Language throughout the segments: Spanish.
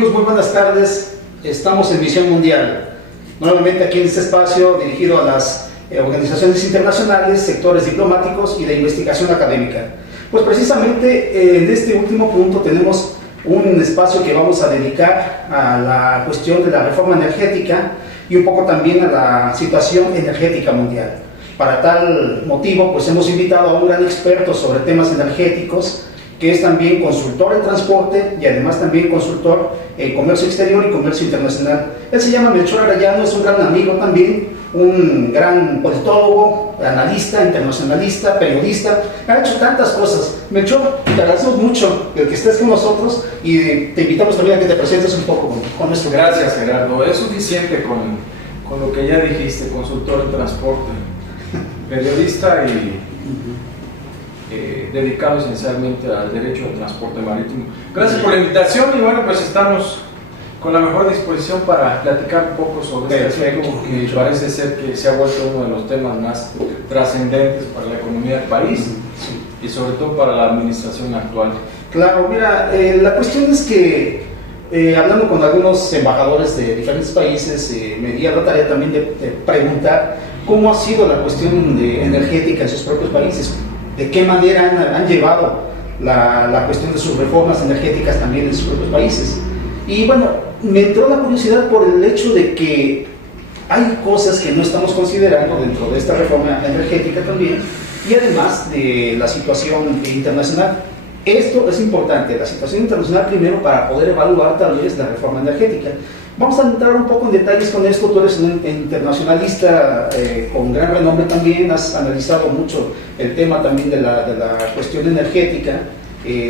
amigos? Muy buenas tardes. Estamos en Misión Mundial. Nuevamente aquí en este espacio dirigido a las organizaciones internacionales, sectores diplomáticos y de investigación académica. Pues precisamente en este último punto tenemos un espacio que vamos a dedicar a la cuestión de la reforma energética y un poco también a la situación energética mundial. Para tal motivo, pues hemos invitado a un gran experto sobre temas energéticos, que es también consultor en transporte y además también consultor en comercio exterior y comercio internacional. Él se llama Melchor Arellano, es un gran amigo también, un gran politólogo, analista, internacionalista, periodista, ha hecho tantas cosas. Melchor, te agradecemos mucho el que estés con nosotros y te invitamos también a que te presentes un poco con nuestro. Gracias, Gerardo. Es suficiente con lo que ya dijiste, consultor en transporte, periodista y dedicado esencialmente al derecho de transporte marítimo. Gracias por la invitación y bueno, pues estamos con la mejor disposición para platicar un poco sobre este aspecto que parece ser que se ha vuelto uno de los temas más trascendentes para la economía del país y sobre todo para la administración actual. Claro, mira, la cuestión es que hablando con algunos embajadores de diferentes países, me di a la tarea también de preguntar cómo ha sido la cuestión energética en sus propios países, de qué manera han llevado la cuestión de sus reformas energéticas también en sus propios países. Y bueno, me entró la curiosidad por el hecho de que hay cosas que no estamos considerando dentro de esta reforma energética también, y además de la situación internacional. Esto es importante, la situación internacional primero para poder evaluar tal vez la reforma energética. Vamos a entrar un poco en detalles con esto. Tú eres un internacionalista con gran renombre también, has analizado mucho el tema también de la cuestión energética.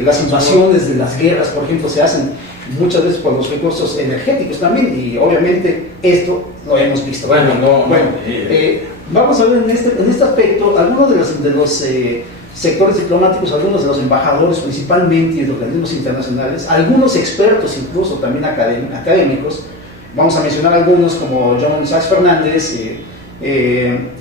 Las invasiones de las guerras, por ejemplo, se hacen muchas veces por los recursos energéticos también, y obviamente esto lo hemos visto. Vamos a ver en este aspecto algunos de los sectores diplomáticos, algunos de los embajadores principalmente y de organismos internacionales, algunos expertos incluso también académicos. Vamos a mencionar algunos como John Sachs Fernández.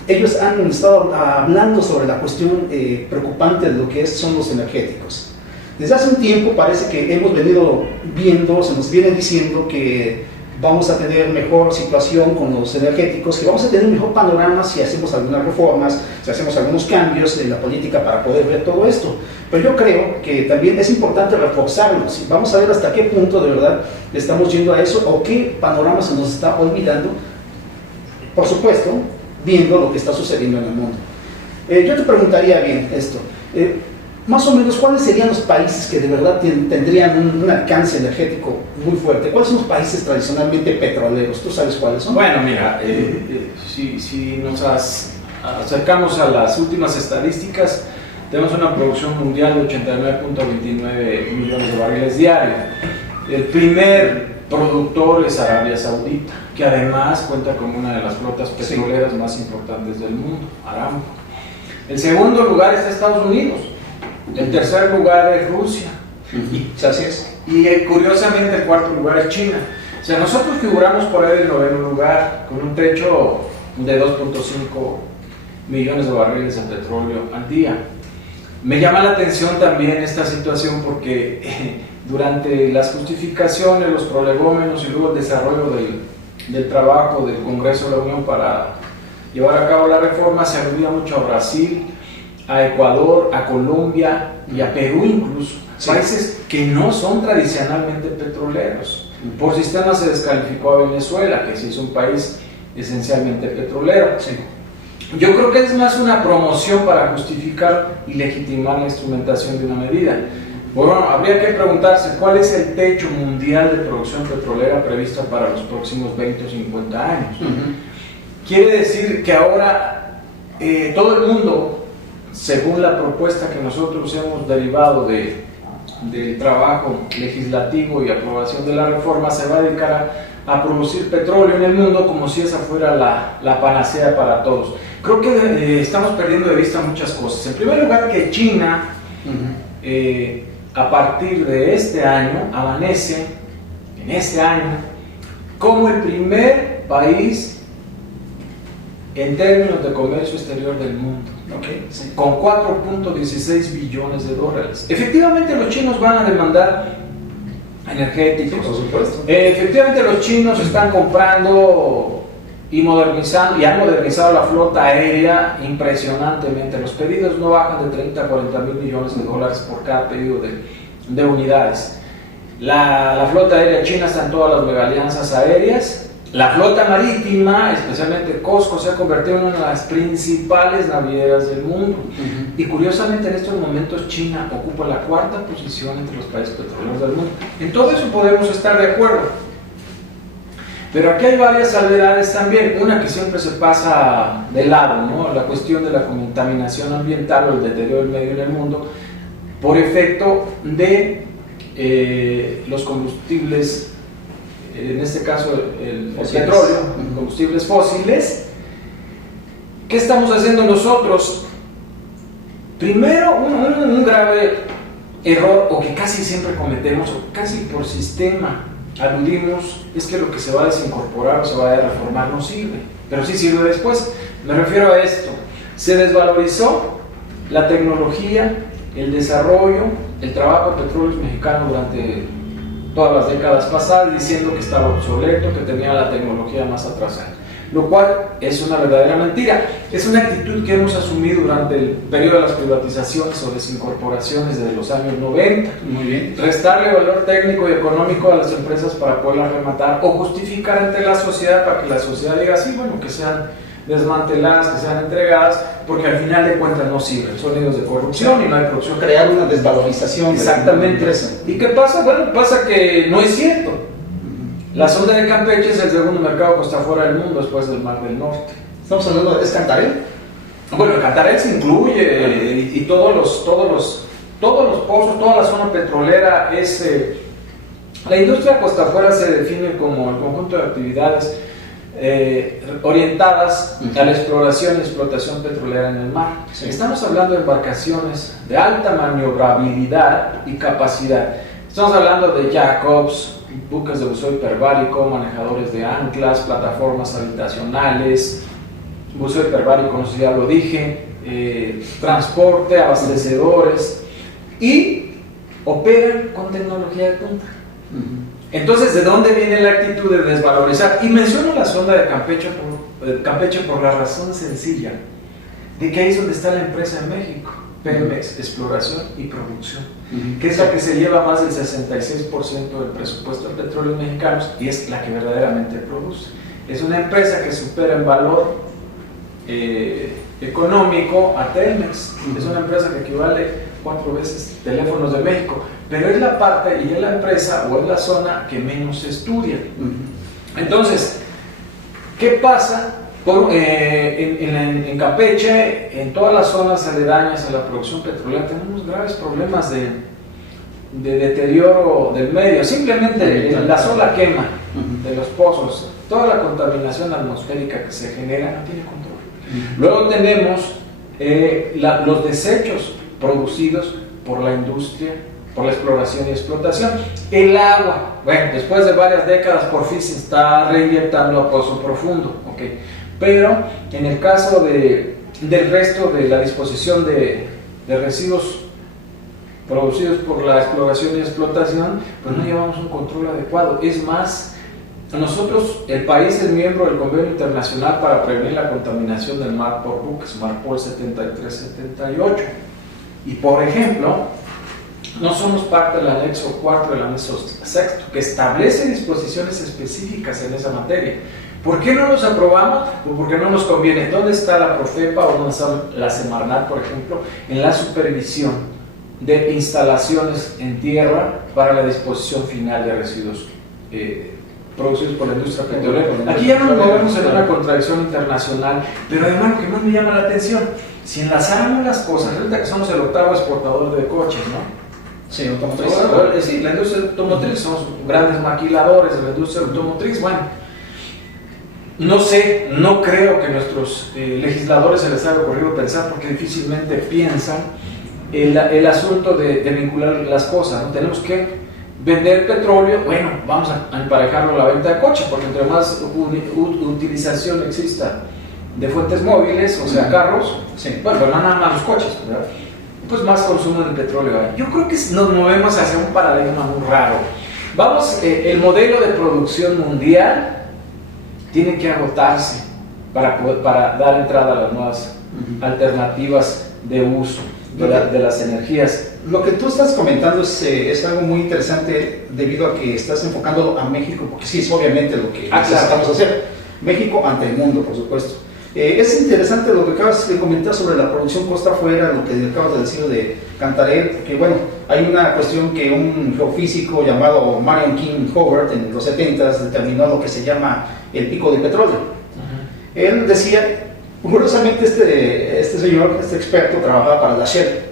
Ellos han estado hablando sobre la cuestión preocupante de lo que son los energéticos. Desde hace un tiempo parece que hemos venido viendo, se nos viene diciendo que vamos a tener mejor situación con los energéticos, que vamos a tener mejor panorama si hacemos algunas reformas, si hacemos algunos cambios en la política para poder ver todo esto. Pero yo creo que también es importante reforzarlo. Vamos a ver hasta qué punto de verdad estamos yendo a eso o qué panorama se nos está olvidando, por supuesto, viendo lo que está sucediendo en el mundo. Yo te preguntaría bien esto. Más o menos, ¿cuáles serían los países que de verdad tendrían un alcance energético muy fuerte? ¿Cuáles son los países tradicionalmente petroleros? ¿Tú sabes cuáles son? Bueno, mira, si nos acercamos a las últimas estadísticas, tenemos una producción mundial de 89.29 millones de barriles diarios. El primer productor es Arabia Saudita, que además cuenta con una de las flotas petroleras más importantes del mundo, Aramco. El segundo lugar es Estados Unidos. El tercer lugar es Rusia. Así es. Y curiosamente el cuarto lugar es China. O sea, nosotros figuramos por ahí en el noveno lugar con un techo de 2.5 millones de barriles de petróleo al día. Me llama la atención también esta situación porque durante las justificaciones, los prolegómenos y luego el desarrollo del trabajo del Congreso de la Unión para llevar a cabo la reforma, se aludía mucho a Brasil, a Ecuador, a Colombia y a Perú incluso, países que no son tradicionalmente petroleros. Por sistema se descalificó a Venezuela, que sí es un país esencialmente petrolero. Yo creo que es más una promoción para justificar y legitimar la instrumentación de una medida. Bueno, habría que preguntarse cuál es el techo mundial de producción petrolera prevista para los próximos 20 o 50 años. Quiere decir que ahora todo el mundo, según la propuesta que nosotros hemos derivado del trabajo legislativo y aprobación de la reforma, se va a dedicar a producir petróleo en el mundo como si esa fuera la panacea para todos. Creo que estamos perdiendo de vista muchas cosas. En primer lugar, que China, a partir de este año, amanece en este año como el primer país en términos de comercio exterior del mundo, con 4.16 billones de dólares. Efectivamente, los chinos van a demandar energéticos. Por supuesto. Efectivamente, los chinos están comprando y modernizando, y han modernizado la flota aérea impresionantemente. Los pedidos no bajan de 30 a 40 mil millones de dólares por cada pedido de unidades. La flota aérea china está en todas las megalianzas aéreas. La flota marítima, especialmente COSCO, se ha convertido en una de las principales navieras del mundo. Y curiosamente en estos momentos China ocupa la 4ª posición entre los países petroleros del mundo. En todo eso podemos estar de acuerdo. Pero aquí hay varias salvedades también. Una que siempre se pasa de lado, ¿no? La cuestión de la contaminación ambiental o el deterioro del medio en el mundo por efecto de los combustibles, en este caso el petróleo, combustibles fósiles. ¿Qué estamos haciendo nosotros? Primero, un grave error, o que casi siempre cometemos, o casi por sistema aludimos, es que lo que se va a desincorporar o se va a reformar no sirve, pero sí sirve después. Me refiero a esto: se desvalorizó la tecnología, el desarrollo, el trabajo de petróleos mexicanos durante todas las décadas pasadas, diciendo que estaba obsoleto, que tenía la tecnología más atrasada, lo cual es una verdadera mentira. Es una actitud que hemos asumido durante el periodo de las privatizaciones o desincorporaciones desde los años 90. Muy bien. Restarle valor técnico y económico a las empresas para poderlas rematar o justificar ante la sociedad, para que la sociedad diga sí, bueno, que sean desmanteladas, que sean entregadas, porque al final de cuentas no sirven, son hijos de corrupción y no hay producción. Crear una desvalorización. Exactamente. ¿Y qué pasa? Bueno, pasa que no es cierto. La sonda de Campeche es el segundo mercado que está fuera del mundo después del Mar del Norte. Estamos hablando de Cantarell. Bueno, Cantarell se incluye y todos los pozos, toda la zona petrolera es... la industria costa afuera se define como el conjunto de actividades orientadas a la exploración y explotación petrolera en el mar. Sí. Estamos hablando de embarcaciones de alta maniobrabilidad y capacidad. Estamos hablando de jackups, buques de buceo hiperbárico, manejadores de anclas, plataformas habitacionales, buceo hiperbárico, no sé si ya lo dije, transporte, abastecedores, y operan con tecnología de punta. Entonces, ¿de dónde viene la actitud de desvalorizar? Y menciono la sonda de Campeche por la razón sencilla de que ahí es donde está la empresa en México, Pemex, Exploración y Producción, que es la que se lleva más del 66% del presupuesto de petróleos mexicanos y es la que verdaderamente produce. Es una empresa que supera en valor económico a Telmex. Es una empresa que equivale 4 veces Teléfonos de México, pero es la parte y es la empresa o es la zona que menos se estudia. Entonces, ¿qué pasa? En Campeche, en todas las zonas aledañas a la producción petrolera, tenemos graves problemas de deterioro del medio. Simplemente la sola quema de los pozos, toda la contaminación atmosférica que se genera no tiene control. Luego tenemos los desechos producidos por la industria, por la exploración y explotación. El agua, bueno, después de varias décadas por fin se está reinyectando a pozo profundo, ¿okay? Pero en el caso del resto de la disposición de residuos producidos por la exploración y explotación, pues no llevamos un control adecuado. Es más, nosotros, el país es miembro del Convenio Internacional para Prevenir la Contaminación del Mar por Buques, MARPOL 73-78. Y por ejemplo, no somos parte del anexo 4 del anexo 6, que establece disposiciones específicas en esa materia. ¿Por qué no los aprobamos? Pues porque no nos conviene. ¿Dónde está la Profepa o dónde está la Semarnat, por ejemplo, en la supervisión de instalaciones en tierra para la disposición final de residuos producidos por la industria petrolera? Aquí ya nos movemos en una contradicción internacional, pero además lo que más me llama la atención, si enlazáramos las cosas, ahorita que somos el 8º exportador de coches, ¿no? Sí, automotriz. Sí, la industria automotriz, somos grandes maquiladores de la industria automotriz. Bueno, no sé, no creo que nuestros legisladores se les haya ocurrido pensar, porque difícilmente piensan el asunto de vincular las cosas, ¿no? Tenemos que vender petróleo, bueno, vamos a emparejarlo a la venta de coches, porque entre más utilización exista de fuentes móviles, o sea, carros, sí, bueno, pero no nada más los coches, ¿verdad? Pues más consumo de petróleo hay. Yo creo que nos movemos hacia un paradigma muy raro. el modelo de producción mundial tiene que agotarse para dar entrada a las nuevas alternativas de uso de las energías. Lo que tú estás comentando es algo muy interesante debido a que estás enfocando a México, porque sí es obviamente lo que necesitamos hacer. México ante el mundo, por supuesto. Es interesante lo que acabas de comentar sobre la producción costa afuera, lo que acabas de decir de Cantarell, porque bueno, hay una cuestión que un geofísico llamado Marion King Howard en los 70s determinó lo que se llama el pico de petróleo. Él decía, curiosamente este señor, este experto, trabajaba para la Shell.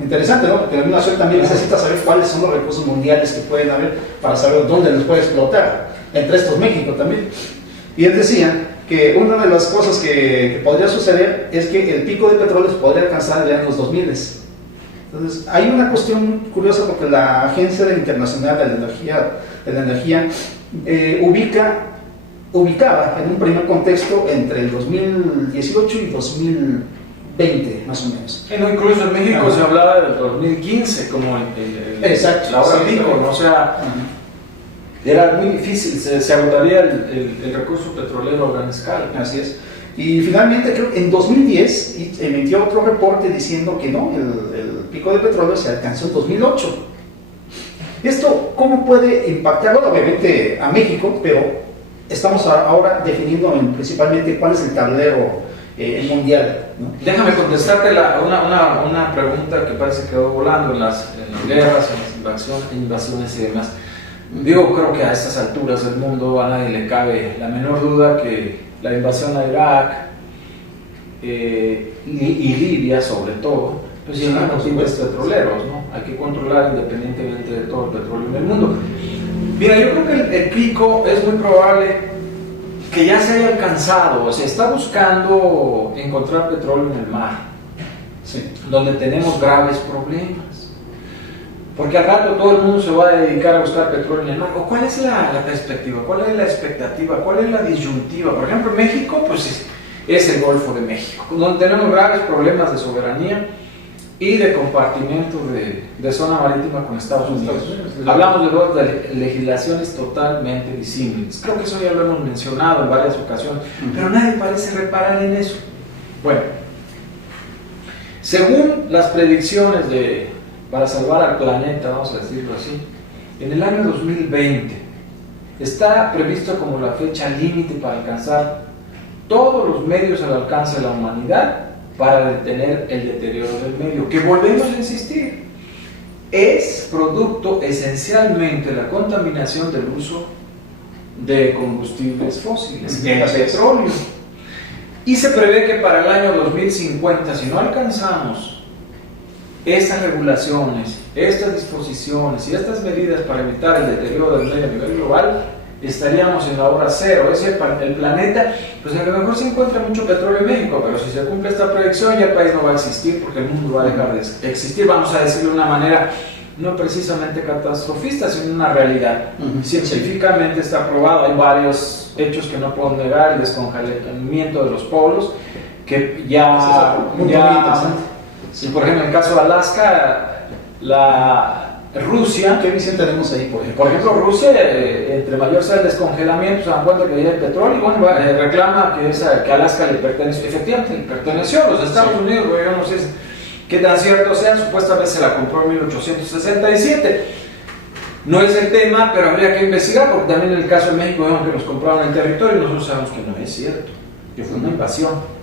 Interesante, ¿no? Porque una Shell también necesita saber cuáles son los recursos mundiales que pueden haber para saber dónde los puede explotar, entre estos México también. Y él decía que una de las cosas que podría suceder es que el pico de petróleo se podría alcanzar en los 2000. Entonces, hay una cuestión curiosa porque la Agencia Internacional de la Energía ubicaba en un primer contexto entre el 2018 y 2020, más o menos. Incluso en México se hablaba del 2015 como exacto, la hora pico, ¿no? O sea, era muy difícil, se agotaría el recurso petrolero a gran escala. Así es. Y finalmente, creo que en 2010 emitió otro reporte diciendo que no, el pico de petróleo se alcanzó en 2008. ¿Esto cómo puede impactar? Bueno, obviamente a México, pero estamos ahora definiendo principalmente cuál es el tablero mundial, ¿no? Déjame contestarte una pregunta que parece que quedó volando en las guerras, en las invasiones y demás. Digo, creo que a estas alturas del mundo a nadie le cabe la menor duda que la invasión a Irak y Libia sobre todo, pues llenan los petroleros, ¿no? Hay que controlar independientemente de todo el petróleo en el mundo. Mira, yo creo que el pico es muy probable que ya se haya alcanzado, o sea, está buscando encontrar petróleo en el mar, sí, donde tenemos graves problemas. Porque al rato todo el mundo se va a dedicar a buscar petróleo en el mar. ¿Cuál es la perspectiva? ¿Cuál es la expectativa? ¿Cuál es la disyuntiva? Por ejemplo, México, pues es el Golfo de México, donde tenemos graves problemas de soberanía y de compartimiento de zona marítima con Estados Unidos. Hablamos de dos legislaciones totalmente disímiles. Creo que eso ya lo hemos mencionado en varias ocasiones, pero nadie parece reparar en eso. Bueno, según las predicciones para salvar al planeta, vamos a decirlo así, en el año 2020 está previsto como la fecha límite para alcanzar todos los medios al alcance de la humanidad para detener el deterioro del medio, que volvemos a insistir, es producto esencialmente de la contaminación del uso de combustibles fósiles, el petróleo. Y se prevé que para el año 2050, si no alcanzamos estas regulaciones, estas disposiciones y estas medidas para evitar el deterioro del medio a nivel global, estaríamos en la hora cero. Es decir, el planeta, pues a lo mejor se encuentra mucho petróleo en México, pero si se cumple esta predicción ya el país no va a existir porque el mundo va a dejar de existir, vamos a decirlo de una manera no precisamente catastrofista, sino una realidad. Científicamente está probado, hay varios hechos que no puedo negar, el descongelamiento de los polos, que ya muy interesante. Sí, por ejemplo, en el caso de Alaska, Rusia... ¿Qué visión tenemos ahí, por ejemplo? Por ejemplo, Rusia, entre mayor sea el descongelamiento, se dan cuenta que hay el petróleo y bueno, reclama que Alaska le perteneció. Efectivamente, le perteneció a los Estados Unidos, yo no sé qué tan cierto sea, supuestamente se la compró en 1867. No es el tema, pero habría que investigar, porque también en el caso de México vemos que nos compraron el territorio y nosotros sabemos que no es cierto, que fue una invasión.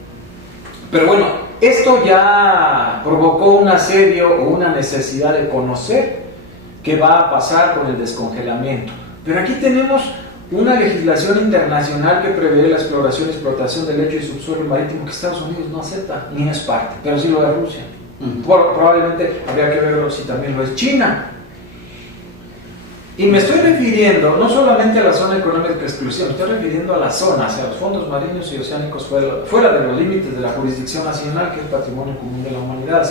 Pero bueno, esto ya provocó un asedio o una necesidad de conocer qué va a pasar con el descongelamiento. Pero aquí tenemos una legislación internacional que prevé la exploración y explotación del lecho y subsuelo marítimo que Estados Unidos no acepta, ni es parte, pero sí lo de Rusia. Probablemente habría que verlo si también lo es China. Y me estoy refiriendo no solamente a la zona económica exclusiva, me estoy refiriendo a la zona, hacia los fondos marinos y oceánicos fuera de los límites de la jurisdicción nacional, que es patrimonio común de la humanidad,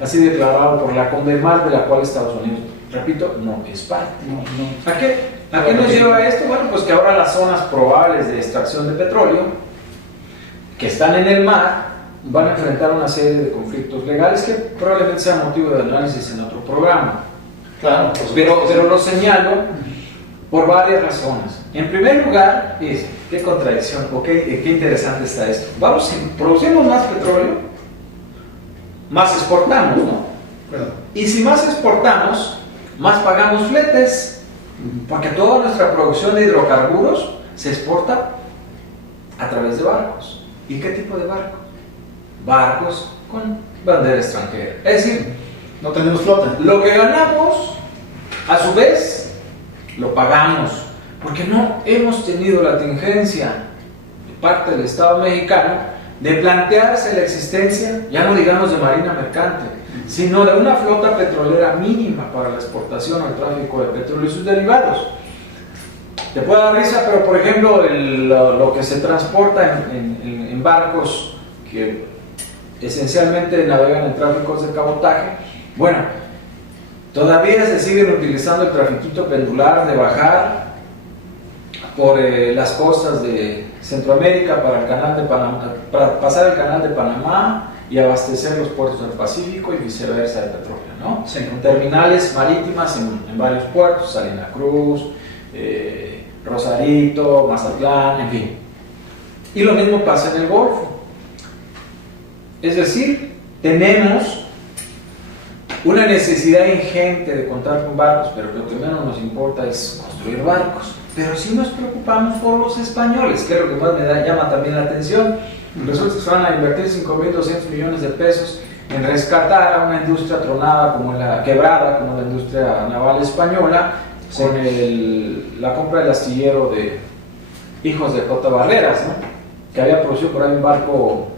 así declarado por la CONDEMAR, de la cual Estados Unidos, repito, no es parte. ¿A qué nos lleva esto? Bueno, pues que ahora las zonas probables de extracción de petróleo, que están en el mar, van a enfrentar una serie de conflictos legales que probablemente sea motivo de análisis en otro programa. Claro, por pero lo señalo por varias razones. En primer lugar, qué contradicción, o qué interesante está esto. Producimos más petróleo, más exportamos, ¿no? Bueno. Y si más exportamos, más pagamos fletes, porque toda nuestra producción de hidrocarburos se exporta a través de barcos. ¿Y qué tipo de barcos? Barcos con bandera extranjera. Es decir, No tenemos flota. lo que ganamos, a su vez, lo pagamos, porque no hemos tenido la tingencia de parte del Estado mexicano de plantearse la existencia, ya no digamos de marina mercante, sino de una flota petrolera mínima para la exportación o el tráfico de petróleo y sus derivados. Te puede dar risa, pero por ejemplo lo que se transporta en barcos que esencialmente navegan en tráficos de cabotaje, bueno, todavía se siguen utilizando el trafiquito pendular de bajar por las costas de Centroamérica para el canal de Panamá, para pasar el canal de Panamá y abastecer los puertos del Pacífico y viceversa de petróleo, ¿no? Sí. En terminales marítimas en varios puertos, Salina Cruz, Rosarito, Mazatlán, en fin. Y lo mismo pasa en el Golfo. Es decir, tenemos una necesidad ingente de contar con barcos, pero lo que menos nos importa es construir barcos. Pero sí nos preocupamos por los españoles, que es lo que más llama también la atención. Resulta que se van a invertir 5.200 millones de pesos en rescatar a una industria tronada, quebrada, como la industria naval española, sí, con la compra del astillero de Hijos de J. Barreras, ¿no? Que había producido por ahí un barco,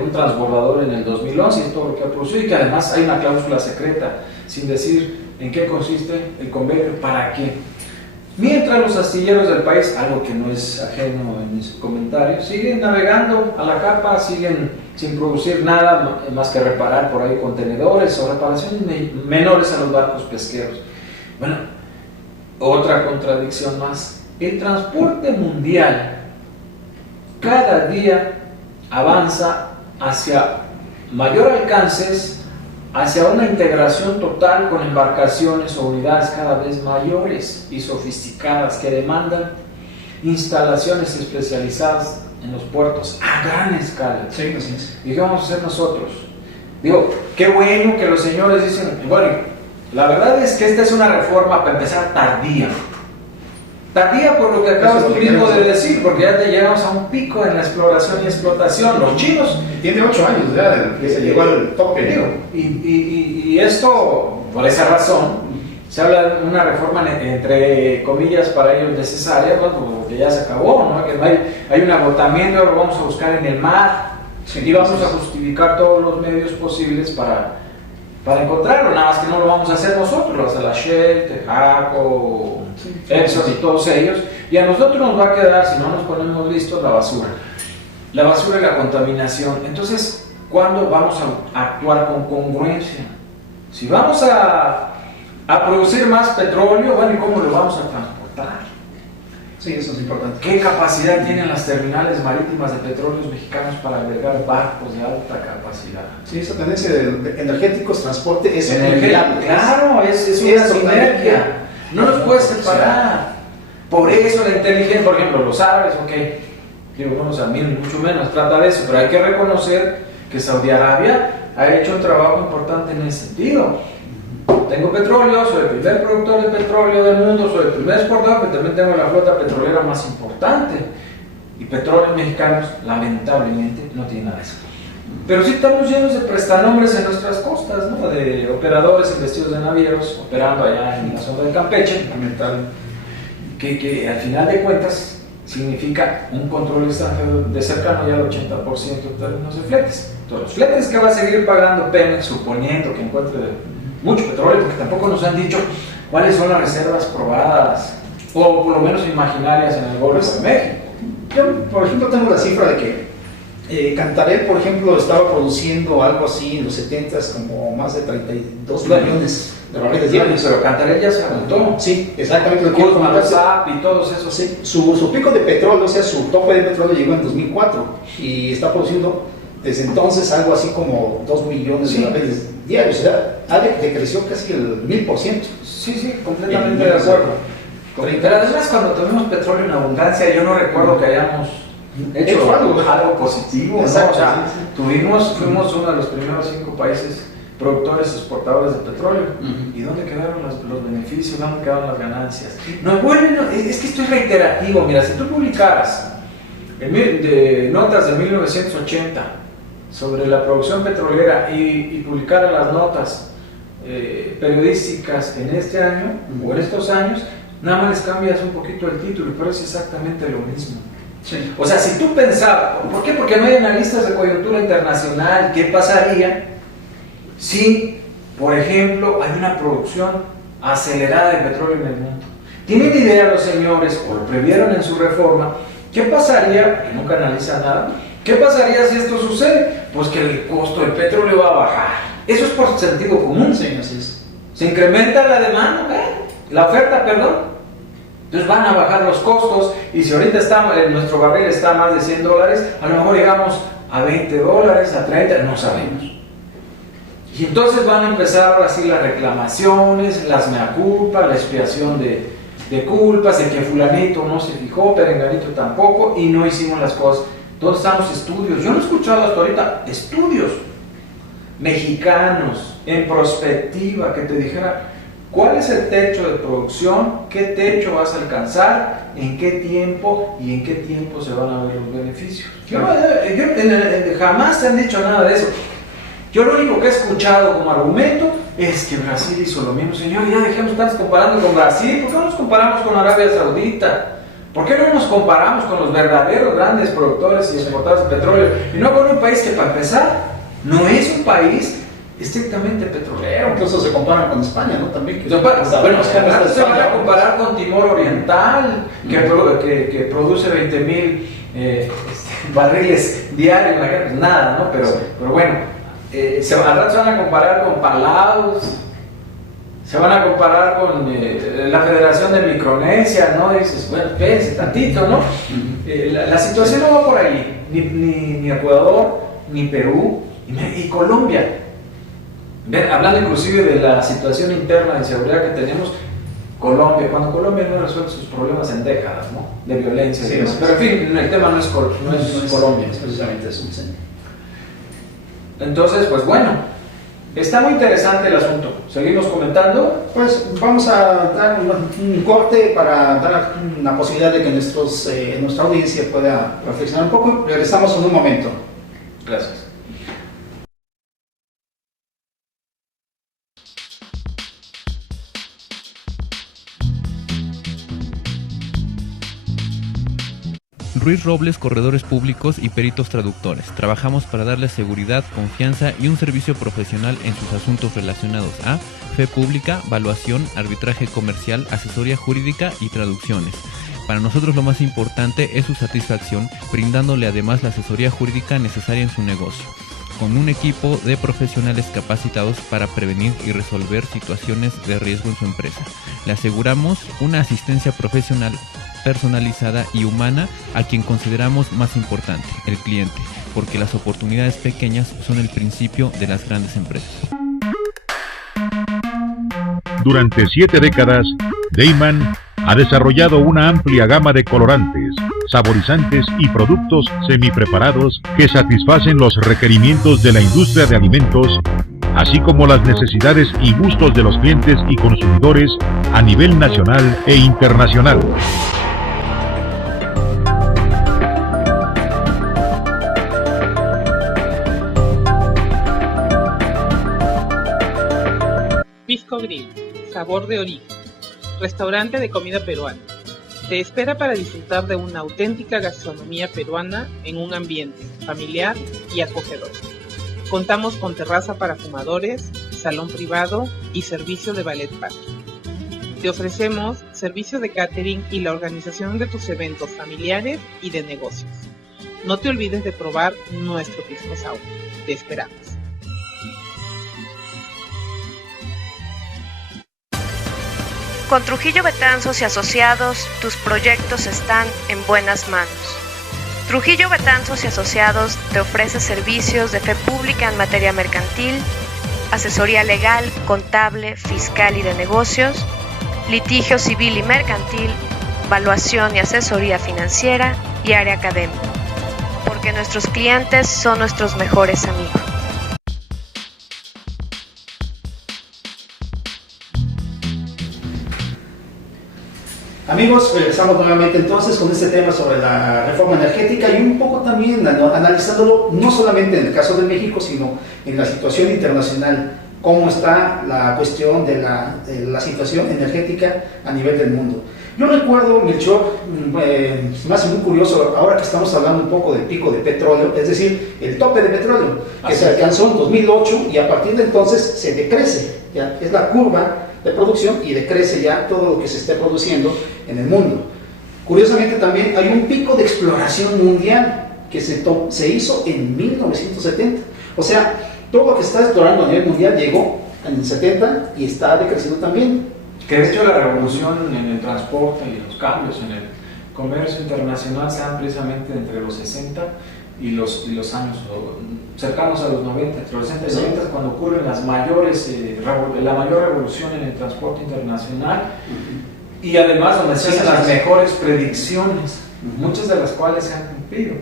un transbordador en el 2011, y es todo lo que ha producido, y que además hay una cláusula secreta, sin decir en qué consiste el convenio, para qué. Mientras los astilleros del país, algo que no es ajeno en mis comentarios, siguen navegando a la capa, siguen sin producir nada más que reparar por ahí contenedores o reparaciones menores a los barcos pesqueros. Bueno, otra contradicción más. El transporte mundial cada día avanza hacia mayor alcances, hacia una integración total con embarcaciones o unidades cada vez mayores y sofisticadas que demandan instalaciones especializadas en los puertos a gran escala. Sí, así es. ¿Y qué vamos a hacer nosotros? Digo, qué bueno que los señores dicen, bueno, la verdad es que esta es una reforma, para empezar, tardía. Tardía por lo que acabas tú mismo de decir, porque ya te llegamos a un pico en la exploración y explotación. Los chinos... Tiene 8 años ya que se llegó al tope. Digo, y esto, por esa razón, se habla de una reforma entre comillas para ellos necesaria, ¿no? Porque ya se acabó, ¿no? Que hay un agotamiento, lo vamos a buscar en el mar, sí, y vamos a justificar todos los medios posibles para encontrarlo, nada más que no lo vamos a hacer nosotros, lo hace la Shell, Tejaco, Exxon y todos ellos, y a nosotros nos va a quedar, si no nos ponemos listos, la basura y la contaminación. Entonces, ¿cuándo vamos a actuar con congruencia? Si vamos a producir más petróleo, bueno, ¿y cómo lo vamos a transportar? Sí, eso es importante. ¿Qué capacidad tienen las terminales marítimas de petróleos mexicanos para albergar barcos de alta capacidad? Sí, esa tendencia de energéticos, transporte, es energía. Claro, es una sinergia. No nos puedes separar. Por eso la inteligencia, por ejemplo, los árabes, ok, digo, no nos admiren, mucho menos trata de eso, pero hay que reconocer que Saudi Arabia ha hecho un trabajo importante en ese sentido. Tengo petróleo, soy el primer productor de petróleo del mundo, soy el primer exportador, pero también tengo la flota petrolera más importante. Y petróleos mexicanos, lamentablemente, no tienen nada de eso. Pero sí estamos llenos de prestanombres en nuestras costas, ¿no? De operadores en vestidos de navieros, operando allá en la zona de Campeche, que al final de cuentas significa un control extranjero de cercano ya al 80% en términos de fletes. Entonces, los fletes que va a seguir pagando Pemex, suponiendo que encuentre mucho petróleo, porque tampoco nos han dicho cuáles son las reservas probadas, o por lo menos imaginarias en el Golfo de México. Yo, por ejemplo, tengo la cifra de que Cantarell, por ejemplo, estaba produciendo algo así en los 70s, como más de 32 millones de barriles diarios. Pero Cantarell ya se agotó. Sí, exactamente. Lo que Con WhatsApp y todos esos. Sí, su pico de petróleo, o sea, su tope de petróleo llegó en 2004 y está produciendo Desde entonces algo así como 2 millones de barriles diarios, o sea, decreció casi el 1000%. Sí, completamente de acuerdo. Pero además cuando tuvimos petróleo en abundancia, yo no recuerdo que hayamos hecho algo positivo, ¿no? O sea, fuimos uno de los primeros 5 países productores exportadores de petróleo. ¿Y dónde quedaron los beneficios? ¿Dónde quedaron las ganancias? Es que esto es reiterativo. Mira, si tú publicaras notas de 1980 sobre la producción petrolera y publicaras las notas periodísticas en este año o en estos años, nada más les cambias un poquito el título, pero es exactamente lo mismo. Sí. O sea, si tú pensabas, ¿por qué? Porque no hay analistas de coyuntura internacional. ¿Qué pasaría si, por ejemplo, hay una producción acelerada de petróleo en el mundo? ¿Tienen idea los señores, o lo previeron en su reforma, qué pasaría, y nunca analizan nada, qué pasaría si esto sucede? Pues que el costo del petróleo va a bajar. Eso es por sentido común. Sí, así es. Se incrementa la demanda, la oferta, perdón. Entonces van a bajar los costos, y si ahorita nuestro barril está a más de $100, a lo mejor llegamos a $20, a 30, no sabemos. Y entonces van a empezar así las reclamaciones, las mea culpa, la expiación de culpas, de que fulanito no se fijó, perenganito tampoco, y no hicimos las cosas. Todos estamos estudios, yo no he escuchado hasta ahorita estudios mexicanos en prospectiva que te dijera cuál es el techo de producción, qué techo vas a alcanzar, en qué tiempo y en qué tiempo se van a ver los beneficios. Jamás te han dicho nada de eso. Yo lo único que he escuchado como argumento es que Brasil hizo lo mismo. Señor, ya dejemos de estar comparando con Brasil. ¿Por qué no nos comparamos con Arabia Saudita? ¿Por qué no nos comparamos con los verdaderos grandes productores y exportadores de petróleo? Y no con un país que, para empezar, no es un país estrictamente petrolero. Incluso se comparan con España, ¿no? También. Se van a comparar con Timor Oriental, que produce 20,000 barriles diarios. Pues nada, ¿no? Pero bueno. Al rato se van a comparar con Palaos, se van a comparar con la Federación de Micronesia, ¿no? Y dices, bueno, espérense tantito, ¿no? La situación no va por ahí, ni Ecuador, ni Perú, y Colombia. Hablando inclusive de la situación interna de inseguridad que tenemos, cuando Colombia no resuelve sus problemas en décadas, ¿no? De violencia. Sí, pero en fin, el tema no es Colombia. Es precisamente eso, sí. Entonces, pues bueno, está muy interesante el asunto. ¿Seguimos comentando? Pues vamos a dar un corte para dar una posibilidad de que nuestra audiencia pueda reflexionar un poco. Regresamos en un momento. Gracias. Ruiz Robles, corredores públicos y peritos traductores. Trabajamos para darles seguridad, confianza y un servicio profesional en sus asuntos relacionados a fe pública, valuación, arbitraje comercial, asesoría jurídica y traducciones. Para nosotros lo más importante es su satisfacción, brindándole además la asesoría jurídica necesaria en su negocio, con un equipo de profesionales capacitados para prevenir y resolver situaciones de riesgo en su empresa. Le aseguramos una asistencia profesional personalizada y humana a quien consideramos más importante, el cliente, porque las oportunidades pequeñas son el principio de las grandes empresas. Durante 7 décadas, Deiman ha desarrollado una amplia gama de colorantes, saborizantes y productos semipreparados que satisfacen los requerimientos de la industria de alimentos, así como las necesidades y gustos de los clientes y consumidores a nivel nacional e internacional. Pisco Grill, sabor de origen, restaurante de comida peruana. Te espera para disfrutar de una auténtica gastronomía peruana en un ambiente familiar y acogedor. Contamos con terraza para fumadores, salón privado y servicio de ballet parking. Te ofrecemos servicio de catering y la organización de tus eventos familiares y de negocios. No te olvides de probar nuestro pisco sour. Te esperamos. Con Trujillo Betanzos y Asociados, tus proyectos están en buenas manos. Trujillo Betanzos y Asociados te ofrece servicios de fe pública en materia mercantil, asesoría legal, contable, fiscal y de negocios, litigio civil y mercantil, valuación y asesoría financiera y área académica, porque nuestros clientes son nuestros mejores amigos. Amigos, regresamos nuevamente entonces con este tema sobre la reforma energética y un poco también analizándolo no solamente en el caso de México, sino en la situación internacional, cómo está la cuestión de la situación energética a nivel del mundo. Yo recuerdo, Melchor, me hace muy curioso, ahora que estamos hablando un poco del pico de petróleo, es decir, el tope de petróleo, que se alcanzó en 2008 y a partir de entonces se decrece, ¿ya? Es la curva de producción y decrece ya todo lo que se esté produciendo en el mundo. Curiosamente también hay un pico de exploración mundial que se hizo en 1970. O sea, todo lo que se está explorando a nivel mundial llegó en el 70 y está decreciendo también. Que de hecho la revolución en el transporte y los cambios en el comercio internacional se dan precisamente entre los 60 y los años cercanos a los 90, entre los 60 y 90 es cuando ocurren las mayores, la mayor revolución en el transporte internacional y además donde se hacen las mejores predicciones, muchas de las cuales se han cumplido.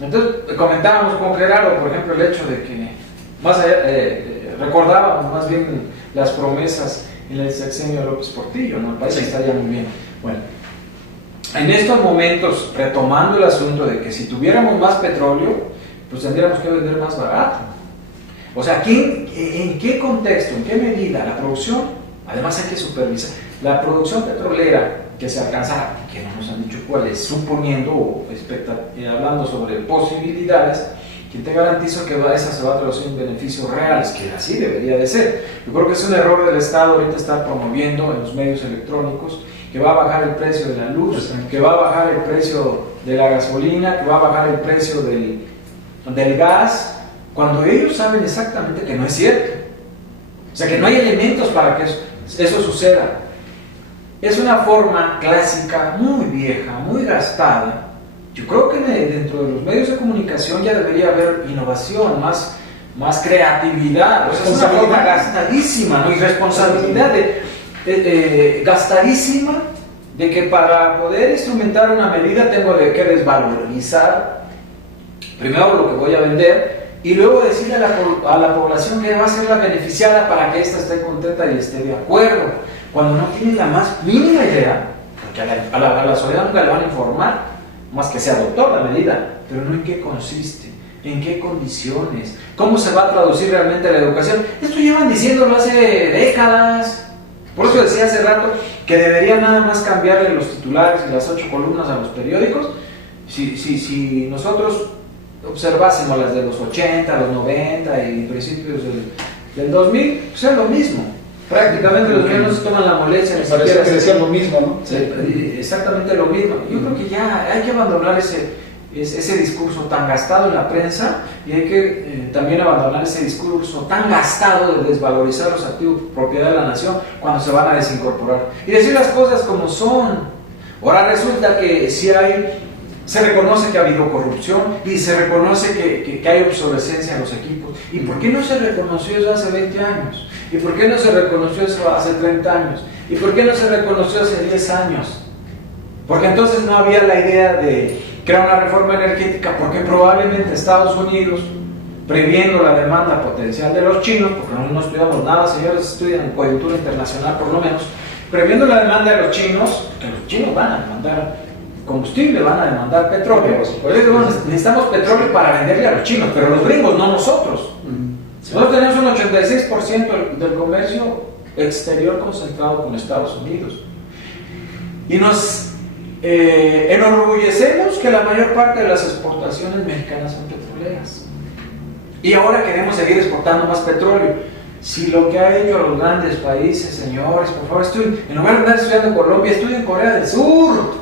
Entonces comentábamos con Gerardo, por ejemplo, el hecho de que más allá, recordábamos más bien las promesas en el sexenio de López Portillo, ¿no? El país está ya muy bien. Bueno, en estos momentos, retomando el asunto de que si tuviéramos más petróleo, pues tendríamos que vender más barato. O sea, ¿en qué contexto, en qué medida la producción, además hay que supervisar, la producción petrolera que se alcanzará, que no nos han dicho cuál es, suponiendo o hablando sobre posibilidades, que te garantizo que esa se va a traducir en beneficios reales, que así debería de ser. Yo creo que es un error del Estado ahorita estar promoviendo en los medios electrónicos que va a bajar el precio de la luz, que va a bajar el precio de la gasolina, que va a bajar el precio del gas, cuando ellos saben exactamente que no es cierto. O sea, que no hay elementos para que eso suceda. Es una forma clásica, muy vieja, muy gastada. Yo creo que dentro de los medios de comunicación ya debería haber innovación, más creatividad. O sea, es una forma gastadísima, ¿no? Y responsabilidad gastadísima de que para poder instrumentar una medida tengo que desvalorizar primero lo que voy a vender y luego decirle a la población que va a ser la beneficiada para que ésta esté contenta y esté de acuerdo, cuando no tienen la más mínima idea, porque a la sociedad nunca le van a informar, más que se adoptó la medida, pero no en qué consiste, en qué condiciones, cómo se va a traducir realmente la educación. Esto llevan diciéndolo hace décadas. Por eso decía hace rato que debería nada más cambiarle los titulares y las 8 columnas a los periódicos. Si nosotros observásemos las de los 80, los 90 y principios del 2000, pues es lo mismo. Prácticamente los que no se toman la molestia. Me parece que decían lo mismo, ¿no? Sí, exactamente lo mismo. Yo creo que ya hay que abandonar ese discurso tan gastado en la prensa y hay que también abandonar ese discurso tan gastado de desvalorizar los activos propiedad de la nación cuando se van a desincorporar. Y decir las cosas como son. Ahora resulta que se reconoce que ha habido corrupción y se reconoce que hay obsolescencia en los equipos. ¿Y por qué no se reconoció eso hace 20 años? ¿Y por qué no se reconoció eso hace 30 años? ¿Y por qué no se reconoció hace 10 años? Porque entonces no había la idea de crear una reforma energética, porque probablemente Estados Unidos, previendo la demanda potencial de los chinos, porque no estudiamos nada, señores, estudian coyuntura internacional por lo menos, previendo la demanda de los chinos, que los chinos van a demandar combustible, van a demandar petróleo, pues necesitamos petróleo para venderle a los chinos, pero los gringos, no nosotros. Nosotros tenemos un 86% del comercio exterior concentrado con Estados Unidos. Y nos enorgullecemos que la mayor parte de las exportaciones mexicanas son petroleras. Y ahora queremos seguir exportando más petróleo. Si lo que ha hecho a los grandes países, señores, por favor, estudien. En lugar de andar estudiando Colombia, estudien Corea del Sur.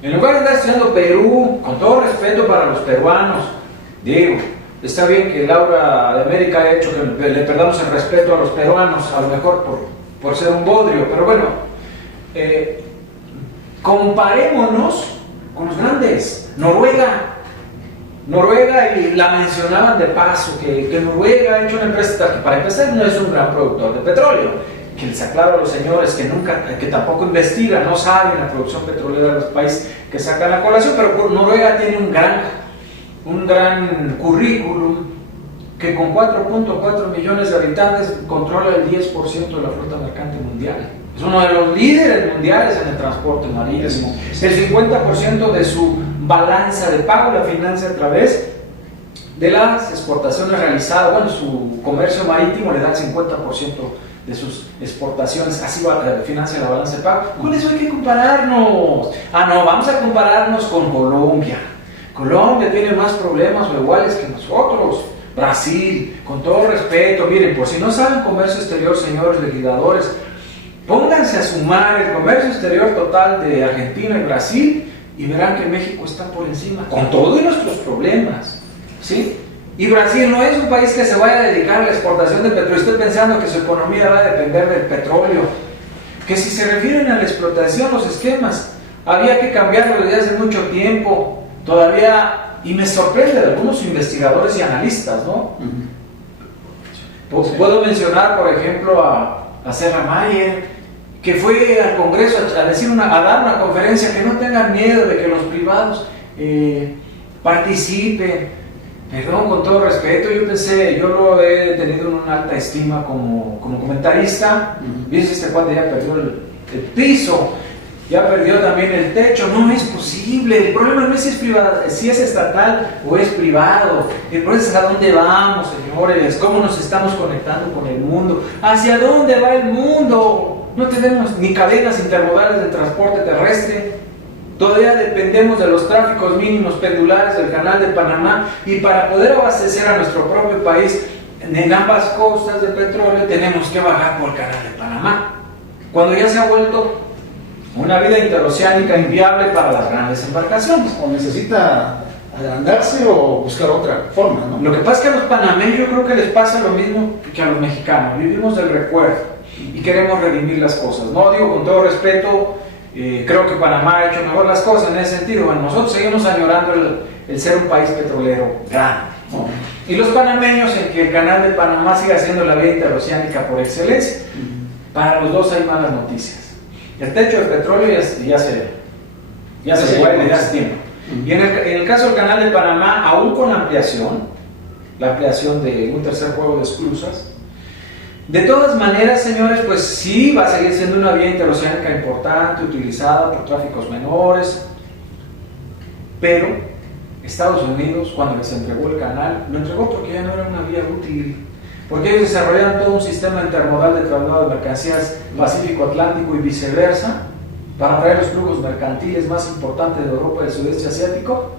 En lugar de andar estudiando Perú, con todo respeto para los peruanos, digo, está bien que Laura de América ha hecho que le perdamos el respeto a los peruanos, a lo mejor por ser un bodrio, pero bueno, comparémonos con los grandes. Noruega Noruega, y la mencionaban de paso, que Noruega ha hecho una empresa que para empezar no es un gran productor de petróleo, que les aclaro a los señores que tampoco investigan, no saben la producción petrolera de los países que sacan la colación, pero Noruega tiene un gran currículum, que con 4.4 millones de habitantes controla el 10% de la flota mercante mundial. Es uno de los líderes mundiales en el transporte marítimo. El 50% de su balanza de pago la financia a través de las exportaciones realizadas. Bueno, su comercio marítimo le da el 50% de sus exportaciones, así financia la balanza de pago. Con eso hay que compararnos. No, vamos a compararnos con Colombia. Colombia tiene más problemas o iguales que nosotros. Brasil, con todo respeto, miren, por si no saben comercio exterior, señores legisladores, pónganse a sumar el comercio exterior total de Argentina y Brasil y verán que México está por encima, con todos nuestros problemas, ¿sí? Y Brasil no es un país que se vaya a dedicar a la exportación de petróleo. Estoy pensando que su economía va a depender del petróleo, que si se refieren a la explotación, los esquemas, había que cambiarlo desde hace mucho tiempo, todavía. Y me sorprende de algunos investigadores y analistas, ¿no? Puedo mencionar, por ejemplo, a Serra Mayer, que fue al Congreso a dar una conferencia, que no tengan miedo de que los privados participen. Perdón, con todo respeto, yo lo he tenido en una alta estima como comentarista. Fíjense, este cuate ya perdió el piso. Ya perdió también el techo. No es posible. El problema no es si es estatal o es privado. El problema es a dónde vamos, señores. Cómo nos estamos conectando con el mundo. ¿Hacia dónde va el mundo? No tenemos ni cadenas intermodales de transporte terrestre. Todavía dependemos de los tráficos mínimos pendulares del Canal de Panamá. Y para poder abastecer a nuestro propio país en ambas costas de petróleo, tenemos que bajar por el Canal de Panamá. Cuando ya se ha vuelto una vida interoceánica inviable para las grandes embarcaciones. O necesita agrandarse o buscar otra forma, ¿no? Lo que pasa es que a los panameños yo creo que les pasa lo mismo que a los mexicanos. Vivimos del recuerdo y queremos redimir las cosas. No digo con todo respeto, creo que Panamá ha hecho mejor las cosas en ese sentido. Bueno, nosotros seguimos añorando el ser un país petrolero grande, ¿no? Y los panameños en que el Canal de Panamá siga siendo la vía interoceánica por excelencia. Para los dos hay malas noticias. El techo de petróleo ya se fue desde hace tiempo. Y en el caso del Canal de Panamá, aún con la ampliación de un tercer juego de esclusas, de todas maneras, señores, pues sí va a seguir siendo una vía interoceánica importante, utilizada por tráficos menores, pero Estados Unidos, cuando les entregó el canal, lo entregó porque ya no era una vía útil. Porque ellos desarrollaron todo un sistema intermodal de traslado de mercancías Pacífico-Atlántico y viceversa, para traer los flujos mercantiles más importantes de Europa y del sudeste asiático,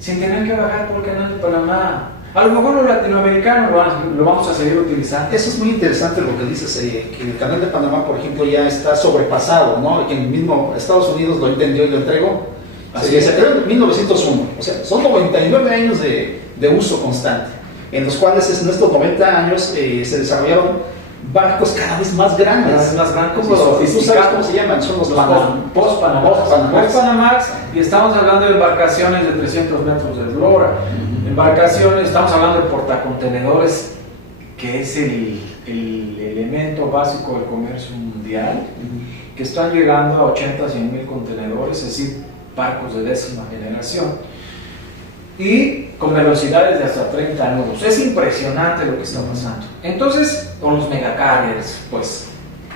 sin tener que bajar por el Canal de Panamá. A lo mejor los latinoamericanos lo vamos a seguir utilizando. Eso es muy interesante lo que dices, que el Canal de Panamá, por ejemplo, ya está sobrepasado, ¿no? Que el mismo Estados Unidos lo entendió y lo entregó. Se creó en 1901, o sea, son 99 años de uso constante, en los cuales en estos 90 años se desarrollaron barcos cada vez más grandes. ¿Tú sabes cómo se llaman? Son los Post-Panamax, y estamos hablando de embarcaciones de 300 metros de eslora. Embarcaciones, estamos hablando de portacontenedores, que es el elemento básico del comercio mundial, que están llegando a 80 a 100 mil contenedores, es decir, barcos de 10ª generación. Y con velocidades de hasta 30 nudos. Es impresionante lo que está pasando. Entonces, con los megacarriers, pues,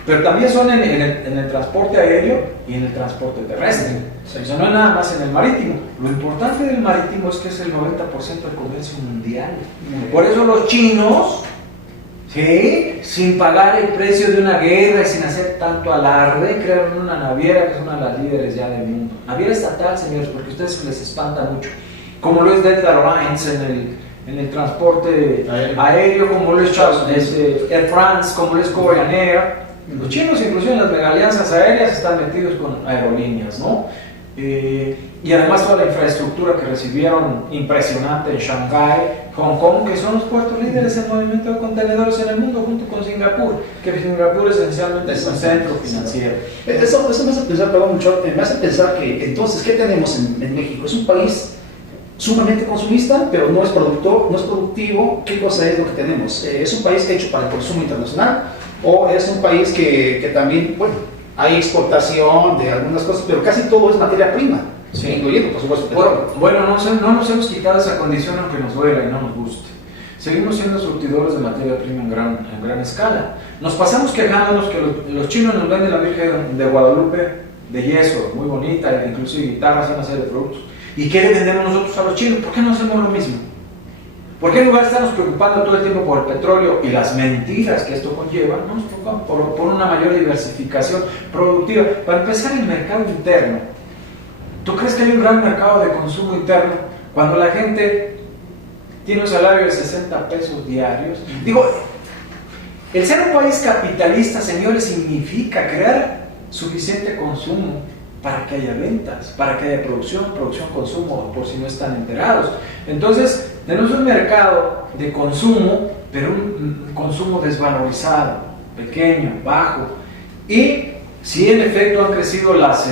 pero también son en el transporte aéreo y en el transporte terrestre. O sea, no es nada más en el marítimo. Lo importante del marítimo es que es el 90% del comercio mundial. Por eso los chinos, ¿sí?, sin pagar el precio de una guerra y sin hacer tanto alarde, crearon una naviera que es una de las líderes ya del mundo. Naviera estatal, señores, porque a ustedes les espanta mucho. Como lo es Delta Airlines en el transporte aéreo, como lo es Air France, como lo es Korean Air. Los chinos, inclusive en las megaalianzas aéreas, están metidos con aerolíneas, ¿no? Y además toda la infraestructura que recibieron impresionante en Shanghái, Hong Kong, que son los puertos líderes en movimiento de contenedores en el mundo, junto con Singapur, que Singapur esencialmente es un centro financiero. Eso me hace pensar, perdón, mucho, me hace pensar que entonces, ¿qué tenemos en México? Es un país sumamente consumista, pero no es productor, no es productivo. ¿Qué cosa es lo que tenemos? ¿Es un país hecho para el consumo internacional o es un país que también, bueno, hay exportación de algunas cosas, pero casi todo es materia prima, Sí. incluyendo, por supuesto, petróleo? Bueno, no nos hemos quitado esa condición aunque nos duela y no nos guste. Seguimos siendo surtidores de materia prima en gran escala. Nos pasamos quejándonos que los chinos nos venden la Virgen de Guadalupe de yeso, muy bonita, inclusive guitarras y una serie de productos. ¿Y qué le vendemos nosotros a los chinos? ¿Por qué no hacemos lo mismo? ¿Por qué en lugar de estarnos preocupando todo el tiempo por el petróleo y las mentiras que esto conlleva, no nos preocupamos por una mayor diversificación productiva? Para empezar, el mercado interno. ¿Tú crees que hay un gran mercado de consumo interno cuando la gente tiene un salario de 60 pesos diarios? Digo, el ser un país capitalista, señores, significa crear suficiente consumo para que haya ventas, para que haya producción, consumo, por si no están enterados. Entonces, tenemos un mercado de consumo, pero un consumo desvalorizado, pequeño, bajo. Y sí, en efecto, han crecido las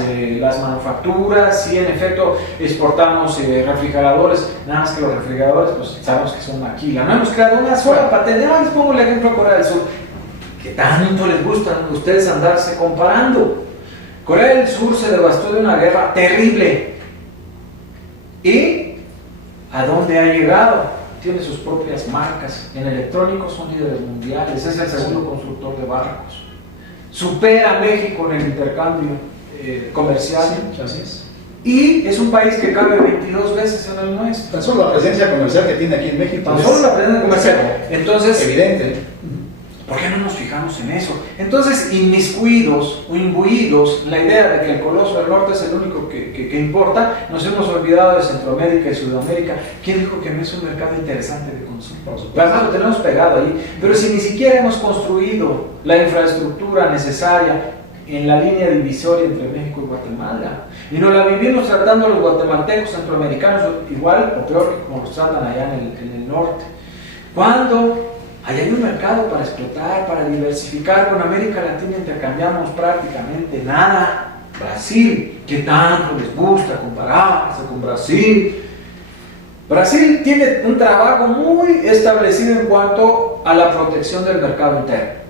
manufacturas, sí, en efecto, exportamos refrigeradores, nada más que los refrigeradores, pues sabemos que son maquila. No hemos creado una sola patente. Les pongo el ejemplo de Corea del Sur, que tanto les gusta a ustedes andarse comparando. Corea del Sur se devastó de una guerra terrible. ¿Y a dónde ha llegado? Tiene sus propias marcas. En electrónicos son líderes mundiales. Es el segundo constructor de barcos. Supera a México en el intercambio comercial. Sí, así es. Y es un país que cabe 22 veces en el nuestro. Tan solo la presencia comercial que tiene aquí en México. Tan solo la presencia comercial. Entonces, evidente. ¿por qué no nos fijamos en eso? Entonces, inmiscuidos o imbuidos en la idea de que el coloso del norte es el único que importa, nos hemos olvidado de Centroamérica y Sudamérica. ¿Quién dijo que no es un mercado interesante de consumo? Además, lo tenemos pegado ahí. Pero si ni siquiera hemos construido la infraestructura necesaria en la línea divisoria entre México y Guatemala, y nos la vivimos tratando a los guatemaltecos, centroamericanos, igual o peor que como los tratan allá en el norte. ¿Cuándo? Ahí hay un mercado para explotar, para diversificar. Con América Latina intercambiamos prácticamente nada. Brasil, que tanto les gusta compararse con Brasil. Brasil tiene un trabajo muy establecido en cuanto a la protección del mercado interno.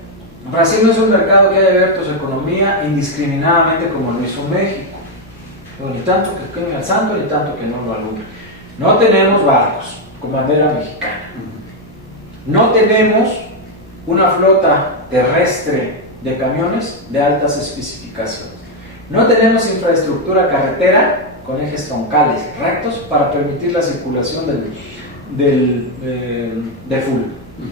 Brasil no es un mercado que haya abierto su economía indiscriminadamente como lo hizo México. Ni tanto que queme al santo, ni tanto que no lo alumbre. No tenemos barcos con bandera mexicana. No tenemos una flota terrestre de camiones de altas especificaciones. No tenemos infraestructura carretera con ejes troncales rectos para permitir la circulación de full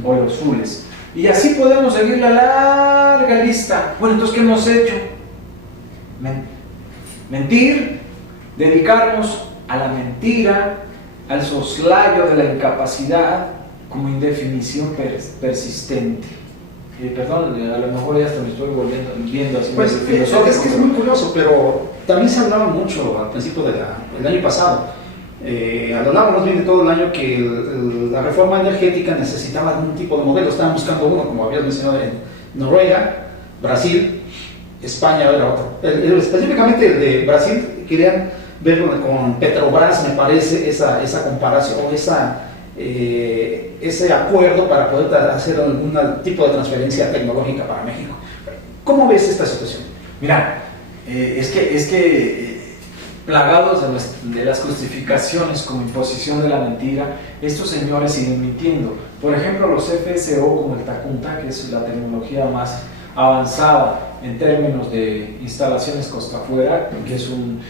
o los fulles. Y así podemos seguir la larga lista. Bueno, entonces, ¿qué hemos hecho? Mentir, dedicarnos a la mentira, al soslayo de la incapacidad, como indefinición persistente. Perdón, a lo mejor ya hasta me estoy viendo así. Pues es que es muy curioso, pero también se hablaba mucho al principio del año pasado. Hablábamos bien de todo el año que la reforma energética necesitaba un tipo de modelo. Estaban buscando uno, como habías mencionado, en Noruega, Brasil, España era otro. Específicamente el de Brasil querían ver con Petrobras, me parece, esa comparación o ese acuerdo para poder hacer algún tipo de transferencia tecnológica para México. ¿Cómo ves esta situación? Mira, es que plagados de las justificaciones como imposición de la mentira, estos señores siguen mintiendo. Por ejemplo, los FSO como el Tacunta, que es la tecnología más avanzada en términos de instalaciones costa afuera, que es un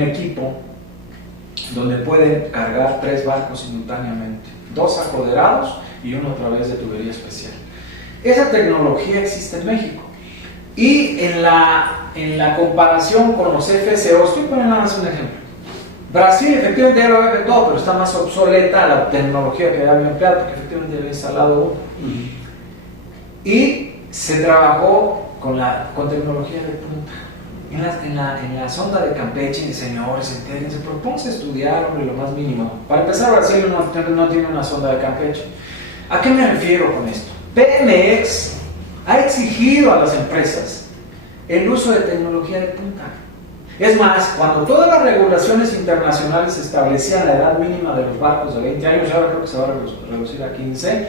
equipo donde pueden cargar 3 barcos simultáneamente, 2 apoderados y uno a través de tubería especial. Esa tecnología existe en México. Y en la comparación con los FSO, estoy poniendo nada más un ejemplo. Brasil efectivamente ya lo había todo, pero está más obsoleta la tecnología que había empleado, porque efectivamente había instalado uno. Y se trabajó con tecnología de punta. En la sonda de Campeche, señores, entérense, propónganse a estudiar, hombre, lo más mínimo. Para empezar, Brasil no tiene una sonda de Campeche. ¿A qué me refiero con esto? Pemex ha exigido a las empresas el uso de tecnología de punta. Es más, cuando todas las regulaciones internacionales establecían la edad mínima de los barcos de 20 años, ahora creo que se va a reducir a 15,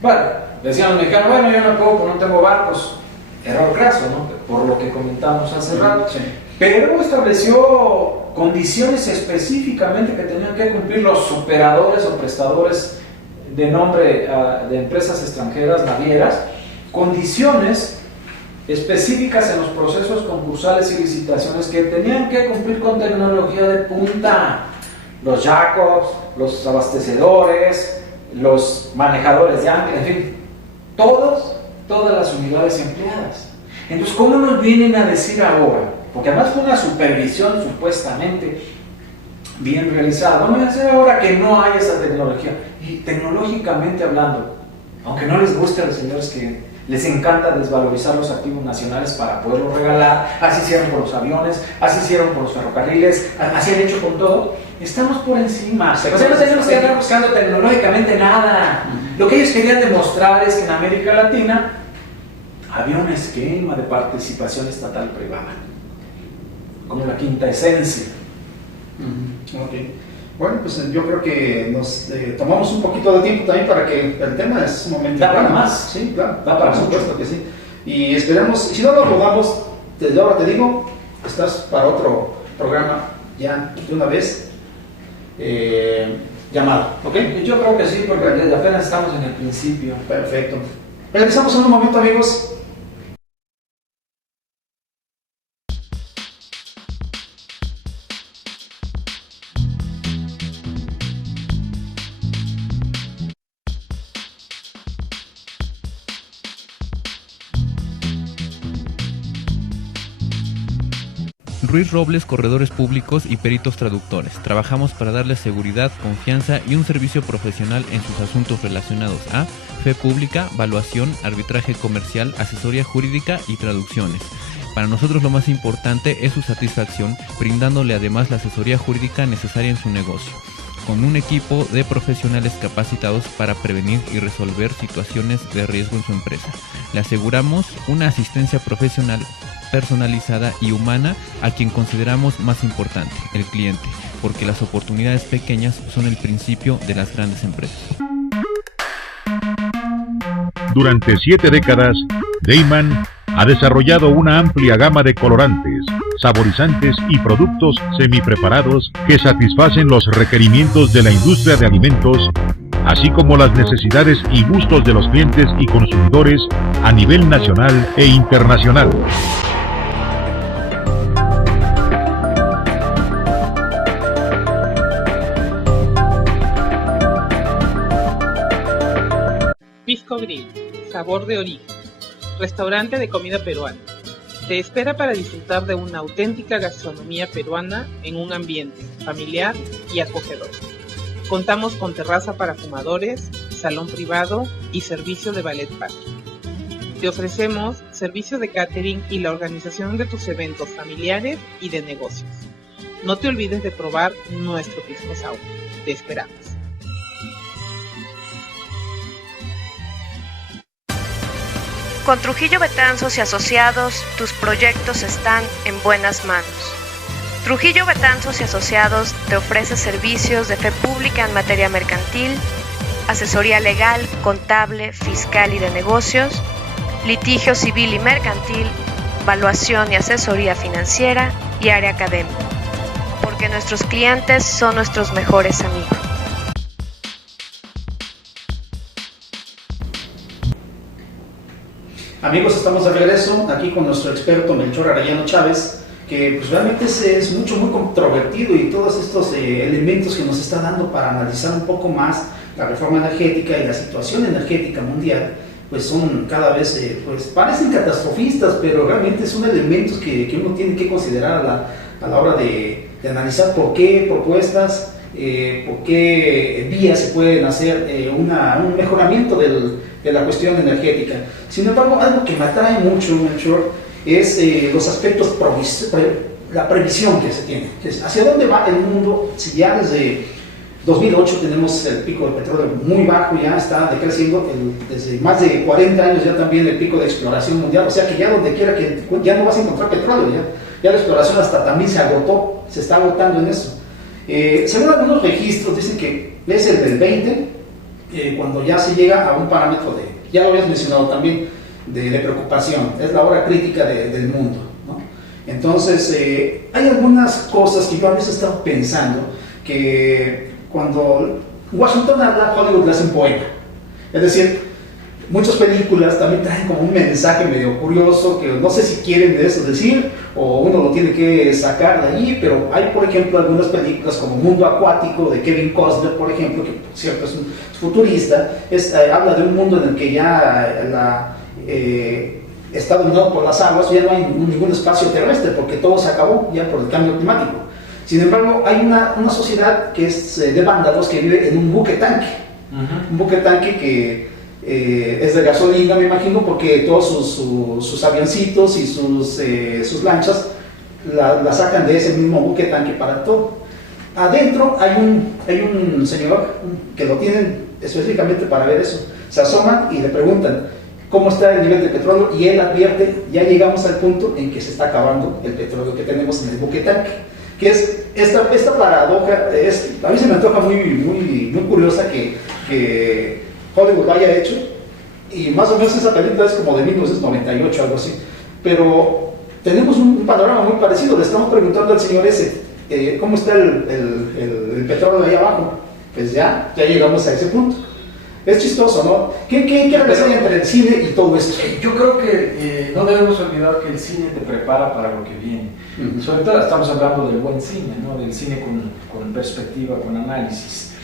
bueno, decían los mexicanos, bueno, yo no puedo porque no tengo barcos. Error craso, ¿no? Por lo que comentamos hace rato. Sí. Pero estableció condiciones específicamente que tenían que cumplir los operadores o prestadores de nombre de empresas extranjeras navieras, condiciones específicas en los procesos concursales y licitaciones que tenían que cumplir con tecnología de punta. Los jacobs, los abastecedores, los manejadores de ancla, en fin, todas las unidades empleadas. Entonces, ¿cómo nos vienen a decir ahora? Porque además fue una supervisión supuestamente bien realizada. Vamos a decir ahora que no hay esa tecnología. Y tecnológicamente hablando, aunque no les guste a los señores que les encanta desvalorizar los activos nacionales para poderlos regalar, así hicieron con los aviones, así hicieron con los ferrocarriles, así han hecho con todo, estamos por encima. O sea, no tenemos que andar buscando tecnológicamente nada. Lo que ellos querían demostrar es que en América Latina había un esquema de participación estatal privada, como la quinta esencia. Okay. Bueno, pues yo creo que nos tomamos un poquito de tiempo también para que el tema es un momento. Da para más. Sí, claro, da para por supuesto que sí. Y esperemos, si no lo rodamos, desde ahora te digo, estás para otro programa ya de una vez llamado, ¿ok? Yo creo que sí, porque apenas estamos en el principio. Perfecto. Regresamos en un momento, amigos. Ruiz Robles, corredores públicos y peritos traductores. Trabajamos para darles seguridad, confianza y un servicio profesional en sus asuntos relacionados a fe pública, valuación, arbitraje comercial, asesoría jurídica y traducciones. Para nosotros lo más importante es su satisfacción, brindándole además la asesoría jurídica necesaria en su negocio, con un equipo de profesionales capacitados para prevenir y resolver situaciones de riesgo en su empresa. Le aseguramos una asistencia profesional personalizada y humana a quien consideramos más importante, el cliente, porque las oportunidades pequeñas son el principio de las grandes empresas. Durante 7 décadas, Deiman ha desarrollado una amplia gama de colorantes, saborizantes y productos semipreparados que satisfacen los requerimientos de la industria de alimentos, así como las necesidades y gustos de los clientes y consumidores a nivel nacional e internacional. Pisco Grill, sabor de origen, restaurante de comida peruana. Te espera para disfrutar de una auténtica gastronomía peruana en un ambiente familiar y acogedor. Contamos con terraza para fumadores, salón privado y servicio de ballet parking. Te ofrecemos servicio de catering y la organización de tus eventos familiares y de negocios. No te olvides de probar nuestro pisco sour. Te esperamos. Con Trujillo Betanzos y Asociados, tus proyectos están en buenas manos. Trujillo Betanzos y Asociados te ofrece servicios de fe pública en materia mercantil, asesoría legal, contable, fiscal y de negocios, litigio civil y mercantil, valuación y asesoría financiera y área académica. Porque nuestros clientes son nuestros mejores amigos. Amigos, estamos de regreso aquí con nuestro experto Melchor Arellano Chávez, que pues realmente es muy controvertido, y todos estos elementos que nos está dando para analizar un poco más la reforma energética y la situación energética mundial, pues son cada vez, pues parecen catastrofistas, pero realmente son elementos que uno tiene que considerar a la hora de analizar por qué propuestas, por qué vías se pueden hacer un mejoramiento de la cuestión energética. Sin embargo, algo que me atrae mucho, Melchor, es los aspectos, la previsión que se tiene. ¿Hacia dónde va el mundo? Si ya desde 2008 tenemos el pico de petróleo muy bajo, ya está decreciendo, desde más de 40 años ya también el pico de exploración mundial, o sea que ya donde quiera que ya no vas a encontrar petróleo, ya ya la exploración hasta también se agotó, se está agotando en eso. Según algunos registros dicen que es el del 20, cuando ya se llega a un parámetro ya lo habías mencionado también, de preocupación, es la hora crítica del mundo, ¿no? Entonces, hay algunas cosas que yo a veces he estado pensando, que cuando Washington habla, Hollywood le hace un poema. Es decir, muchas películas también traen como un mensaje medio curioso, que no sé si quieren de eso decir, o uno lo tiene que sacar de allí, pero hay, por ejemplo, algunas películas como Mundo Acuático, de Kevin Costner, por ejemplo, que por cierto es un futurista, habla de un mundo en el que ya está dominado por las aguas, ya no hay ningún espacio terrestre, porque todo se acabó ya por el cambio climático. Sin embargo, hay una sociedad que es de vándalos que vive en un buque tanque. Un buque tanque que es de gasolina, me imagino, porque todos sus avioncitos y sus lanchas la sacan de ese mismo buque tanque para todo. Adentro hay un señor que lo tienen específicamente para ver eso. Se asoman y le preguntan cómo está el nivel de petróleo, y él advierte: ya llegamos al punto en que se está acabando el petróleo que tenemos en el buque tanque. Que es esta paradoja, a mí se me antoja muy curiosa que Hollywood lo haya hecho, y más o menos esa película es como de 1998, algo así, pero tenemos un panorama muy parecido. Le estamos preguntando al señor ese, ¿cómo está el petróleo de ahí abajo? Pues ya llegamos a ese punto. Es chistoso, ¿no? ¿Qué relación hay entre el cine y todo esto? Yo creo que no debemos olvidar que el cine te prepara para lo que viene. Sobre todo estamos hablando del buen cine, ¿no? Del cine con perspectiva, con análisis.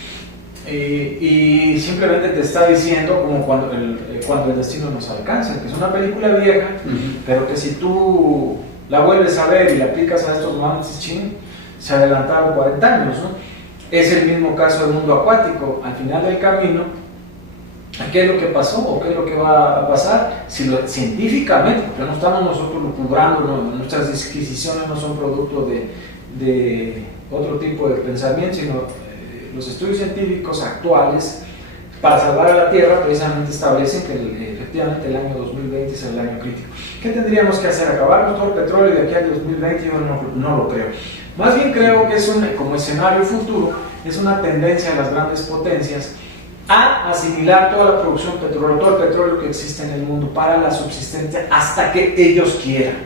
Y simplemente te está diciendo, como cuando el destino nos alcanza, que es una película vieja, pero que si tú la vuelves a ver y la aplicas a estos momentos, se adelantaron 40 años, ¿no? Es el mismo caso del Mundo Acuático. Al final del camino, ¿qué es lo que pasó o qué es lo que va a pasar? Científicamente, porque no estamos nosotros lucubrando, nuestras disquisiciones no son producto de otro tipo de pensamiento, sino los estudios científicos actuales para salvar a la Tierra precisamente establecen que efectivamente el año 2020 es el año crítico. ¿Qué tendríamos que hacer? ¿Acabar todo el petróleo de aquí al 2020? Yo no lo creo. Más bien creo que como escenario futuro, es una tendencia de las grandes potencias a asimilar toda la producción petrolera, todo el petróleo que existe en el mundo para la subsistencia hasta que ellos quieran.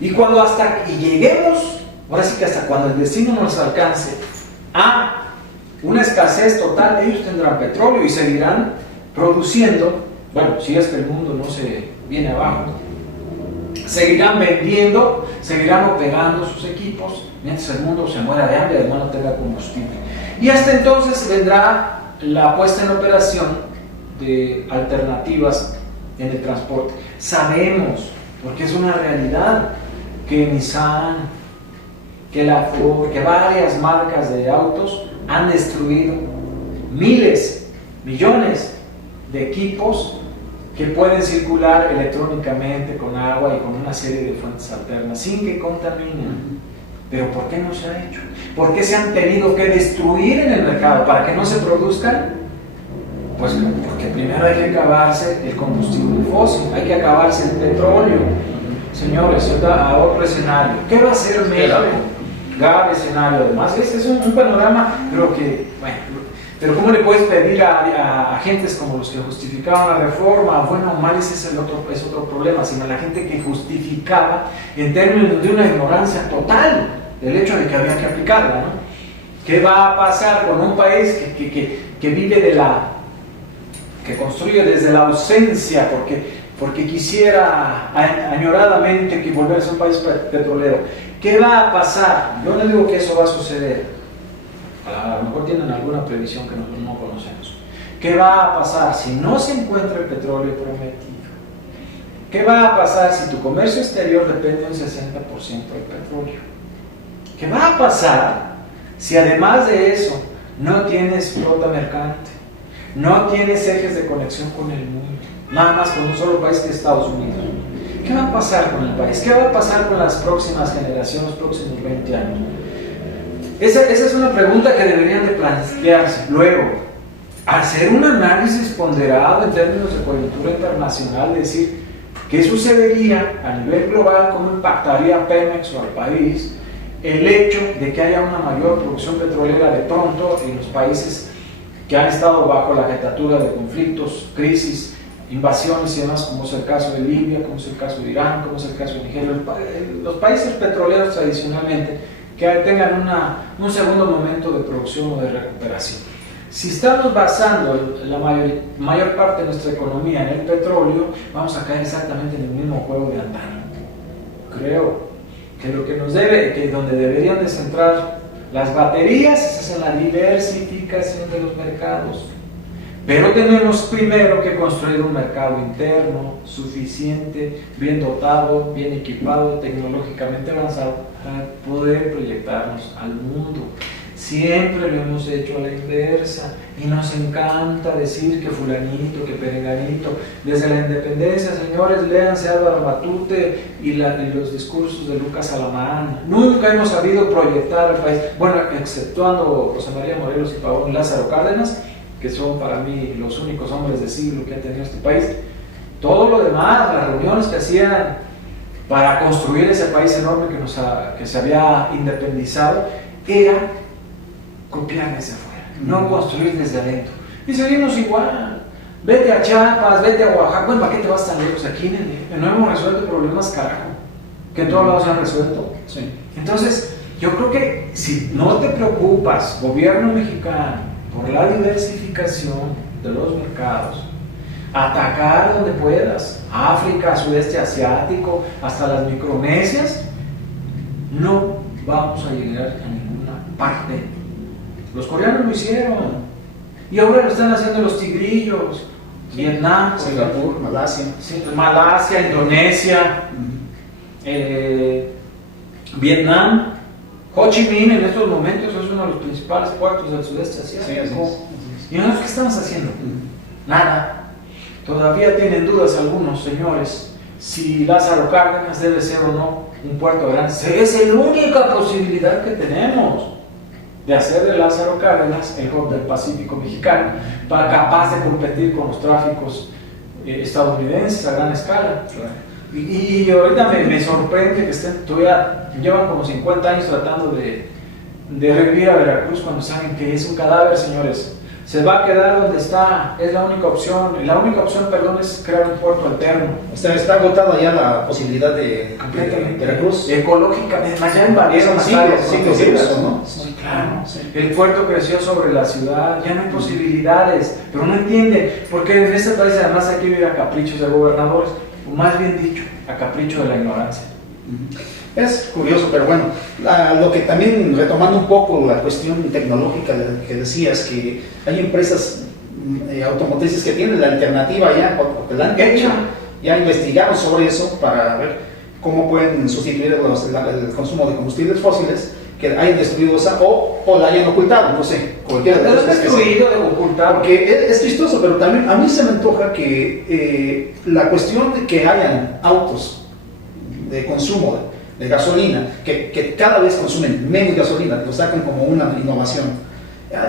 Y cuando lleguemos, ahora sí que hasta cuando el destino nos alcance a una escasez total, ellos tendrán petróleo y seguirán produciendo. Bueno, si es que el mundo no se viene abajo, seguirán vendiendo, seguirán operando sus equipos mientras el mundo se muera de hambre y además no tenga combustible. Y hasta entonces vendrá la puesta en operación de alternativas en el transporte. Sabemos, porque es una realidad, que Nissan, que la Ford, que varias marcas de autos han destruido miles, millones de equipos que pueden circular electrónicamente con agua y con una serie de fuentes alternas sin que contaminen. Pero ¿por qué no se ha hecho? ¿Por qué se han tenido que destruir en el mercado para que no se produzcan? Pues porque primero hay que acabarse el combustible fósil, hay que acabarse el petróleo. Señores, a otro escenario. ¿Qué va a hacer México? Grave escenario. Además, este es un panorama, pero ¿cómo le puedes pedir a agentes como los que justificaban la reforma? Bueno, mal, ese es otro problema, sino la gente que justificaba en términos de una ignorancia total del hecho de que había que aplicarla, ¿no? ¿Qué va a pasar con un país que vive que construye desde la ausencia, porque quisiera añoradamente que volverse un país petrolero? ¿Qué va a pasar? Yo no digo que eso va a suceder. A lo mejor tienen alguna previsión que nosotros no conocemos. ¿Qué va a pasar si no se encuentra el petróleo prometido? ¿Qué va a pasar si tu comercio exterior depende un 60% del petróleo? ¿Qué va a pasar si además de eso no tienes flota mercante, no tienes ejes de conexión con el mundo, nada más con un solo país que es Estados Unidos? ¿Qué va a pasar con el país? ¿Qué va a pasar con las próximas generaciones, los próximos 20 años? Esa es una pregunta que deberían de plantearse. Luego, hacer un análisis ponderado en términos de coyuntura internacional, decir ¿Qué sucedería a nivel global? ¿Cómo impactaría a Pemex o al país el hecho de que haya una mayor producción petrolera de pronto en los países que han estado bajo la jetatura de conflictos, crisis, invasiones y demás, como es el caso de Libia, como es el caso de Irán, como es el caso de Nigeria, los países petroleros tradicionalmente que tengan un segundo momento de producción o de recuperación? Si estamos basando la mayor parte de nuestra economía en el petróleo, vamos a caer exactamente en el mismo juego de antaño. Creo que lo que nos donde deberían de centrar las baterías es en la diversificación de los mercados. Pero tenemos primero que construir un mercado interno suficiente, bien dotado, bien equipado, tecnológicamente avanzado para poder proyectarnos al mundo. Siempre lo hemos hecho a la inversa y nos encanta decir que fulanito, que perenganito. Desde la independencia, señores, léanse Álvaro Matute y los discursos de Lucas Alamán. Nunca hemos sabido proyectar al país, bueno, exceptuando José María Morelos y Pavón Lázaro Cárdenas, que son para mí los únicos hombres de siglo que ha tenido este país. Todo lo demás, las reuniones que hacían para construir ese país enorme que se había independizado, era copiar desde afuera, no construir desde adentro. Y seguimos igual. Vete a Chiapas, vete a Oaxaca. Bueno, ¿para qué te vas tan lejos? Aquí no hemos resuelto problemas, carajo, que en todos lados se han resuelto. Sí. Entonces, yo creo que si no te preocupas, gobierno mexicano, por la diversificación de los mercados, atacar donde puedas, África, sudeste asiático, hasta las Micronesias, no vamos a llegar a ninguna parte. Los coreanos lo hicieron y ahora lo están haciendo los tigrillos. Vietnam, Singapur, Malasia. Malasia, Indonesia, Vietnam. Ho Chi Minh en estos momentos es uno de los principales puertos del sudeste asiático. ¿Y nosotros qué estamos haciendo? Nada. Todavía tienen dudas algunos señores si Lázaro Cárdenas debe ser o no un puerto grande. Es la única posibilidad que tenemos de hacer de Lázaro Cárdenas el hub del Pacífico mexicano, para capaz de competir con los tráficos estadounidenses a gran escala. Y ahorita me sorprende que todavía llevan como 50 años tratando de revivir a Veracruz cuando saben que es un cadáver, señores. Se va a quedar donde está, es la única opción. La única opción, perdón, es crear un puerto alterno. Está agotada ya la posibilidad de Veracruz. Ecológicamente, ya invadieron las áreas protegidas, ¿no? Sí, claro. Sí. El puerto creció sobre la ciudad, ya no hay posibilidades, pero no entienden, porque en este país además hay que vivir a caprichos de gobernadores, o más bien dicho, a capricho de la ignorancia. Es curioso, pero bueno, lo que también, retomando un poco la cuestión tecnológica que decías, que hay empresas automotrices que tienen la alternativa ya, porque la han hecho, ya investigaron sobre eso para ver cómo pueden sustituir el consumo de combustibles fósiles, que hayan destruido esa o la hayan ocultado, no sé, cualquiera de las destruido de ocultar. Porque es chistoso, pero también a mí se me antoja que la cuestión de que hayan autos de consumo de gasolina, que cada vez consumen menos gasolina, lo sacan como una innovación.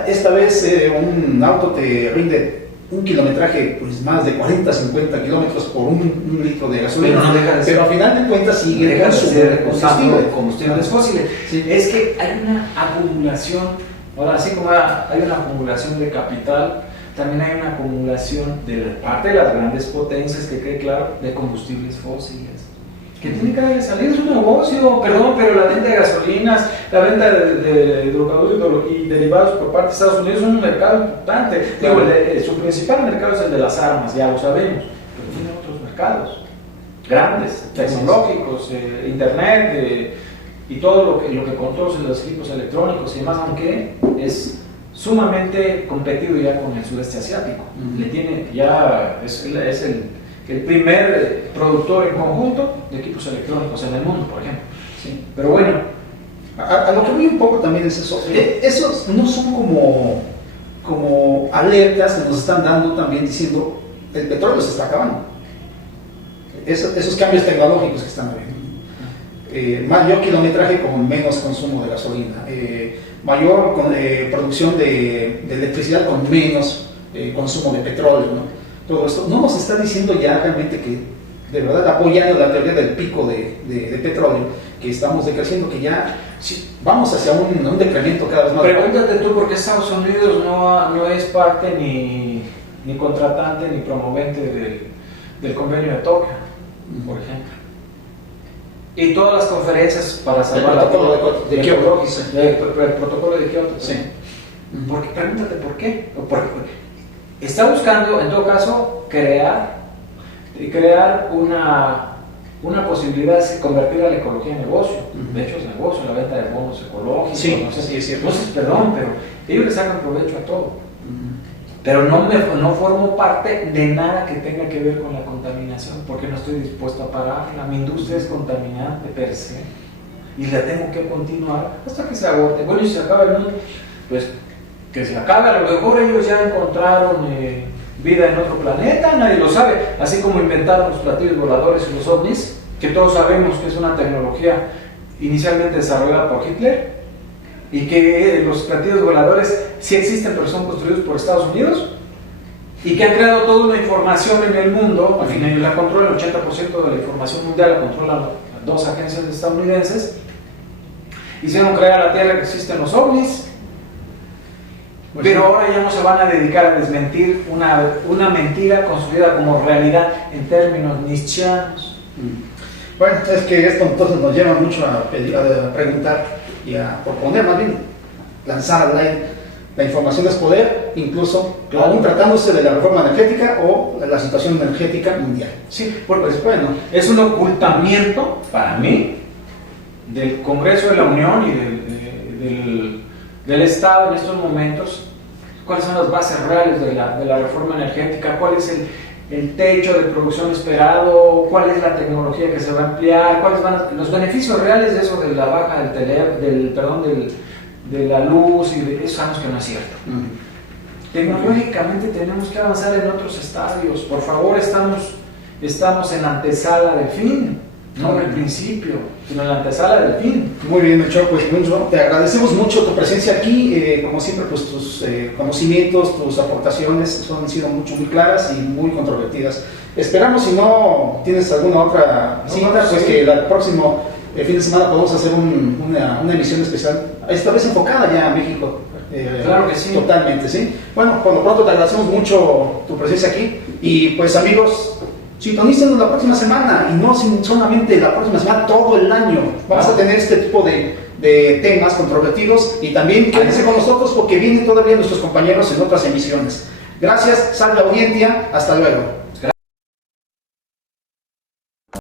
Esta vez un auto te rinde un kilometraje pues más de 40-50 kilómetros por un litro de gasolina, pero a final de cuentas sigue consumiendo combustibles fósiles. Sí. Es que hay una acumulación, ahora así como hay una acumulación de capital, también hay una acumulación de parte de las grandes potencias, que quede claro, de combustibles fósiles. Que tiene que salir, es un negocio, pero la venta de gasolinas, la venta de hidrocarburos y derivados por parte de Estados Unidos es un mercado importante. Digo, su principal mercado es el de las armas, ya lo sabemos, pero tiene otros mercados grandes, tecnológicos, internet y todo lo que controla los equipos electrónicos y demás, aunque es sumamente competido ya con el sudeste asiático. Le tiene, ya es el primer productor en conjunto de equipos electrónicos en el mundo, por ejemplo. Sí. Pero bueno, a lo que voy un poco también es eso. Esos no son como alertas que nos están dando también diciendo el petróleo se está acabando. Esos cambios tecnológicos que están habiendo. Mayor kilometraje con menos consumo de gasolina. Mayor producción de electricidad con menos consumo de petróleo, ¿no? Todo esto no nos está diciendo ya realmente que de verdad apoyando la teoría del pico de petróleo, que estamos decreciendo, que ya vamos hacia un decremento cada vez más. Pregúntate tú por qué Estados Unidos no es parte ni contratante ni promovente del convenio de Tokio, por ejemplo. Y todas las conferencias para salvar el protocolo de Kioto. El protocolo de Kioto. Sí. Porque, pregúntate por qué. Está buscando, en todo caso, crear una posibilidad de convertir a la ecología en negocio. De hecho, es negocio, la venta de bonos ecológicos. Sí, no sé, sí, es cierto. Entonces, perdón, pero ellos le sacan provecho a todo. Pero no formo parte de nada que tenga que ver con la contaminación, porque no estoy dispuesto a pararla. Mi industria es contaminante per se y la tengo que continuar hasta que se agote. Bueno, y si se acaba el mundo, pues que se acabe. A lo mejor ellos ya encontraron vida en otro planeta, nadie lo sabe. Así como inventaron los platillos voladores y los ovnis, que todos sabemos que es una tecnología inicialmente desarrollada por Hitler, y que los platillos voladores sí existen, pero son construidos por Estados Unidos, y que han creado toda una información en el mundo. Al final la controla, el 80% de la información mundial la controlan 2 agencias estadounidenses. Hicieron crear la Tierra, que existen los ovnis, pero ahora ya no se van a dedicar a desmentir una mentira construida como realidad en términos nietzscheanos. Bueno, es que esto entonces nos lleva mucho a preguntar y a proponer, más bien, lanzar al aire. La información es poder, incluso aún tratándose de la reforma energética o de la situación energética mundial. Sí, porque bueno, es un ocultamiento para mí del Congreso de la Unión y del Estado en estos momentos. ¿Cuáles son las bases reales de la reforma energética? ¿Cuál es el techo de producción esperado? ¿Cuál es la tecnología que se va a emplear? ¿Cuáles van los beneficios reales de eso, de la baja de la luz? Y de eso sabemos que no es cierto. Tecnológicamente tenemos que avanzar en otros estadios. Por favor, estamos en la antesala del fin, no en el principio, sino en la antesala del fin. Muy bien, Melchor, pues Mencho, te agradecemos mucho tu presencia aquí. Como siempre, pues tus conocimientos, tus aportaciones han sido muy claras y muy controvertidas. Esperamos, si no tienes alguna otra cita, pues que el próximo fin de semana podamos hacer una emisión especial, esta vez enfocada ya a México. Claro que sí. Totalmente, ¿sí? Bueno, por lo pronto te agradecemos mucho tu presencia aquí. Y pues, amigos, sintonícenos la próxima semana, y no solamente la próxima semana, todo el año. Vamos a tener este tipo de temas controvertidos, y también quédense con nosotros porque vienen todavía nuestros compañeros en otras emisiones. Gracias, salve audiencia, hasta luego.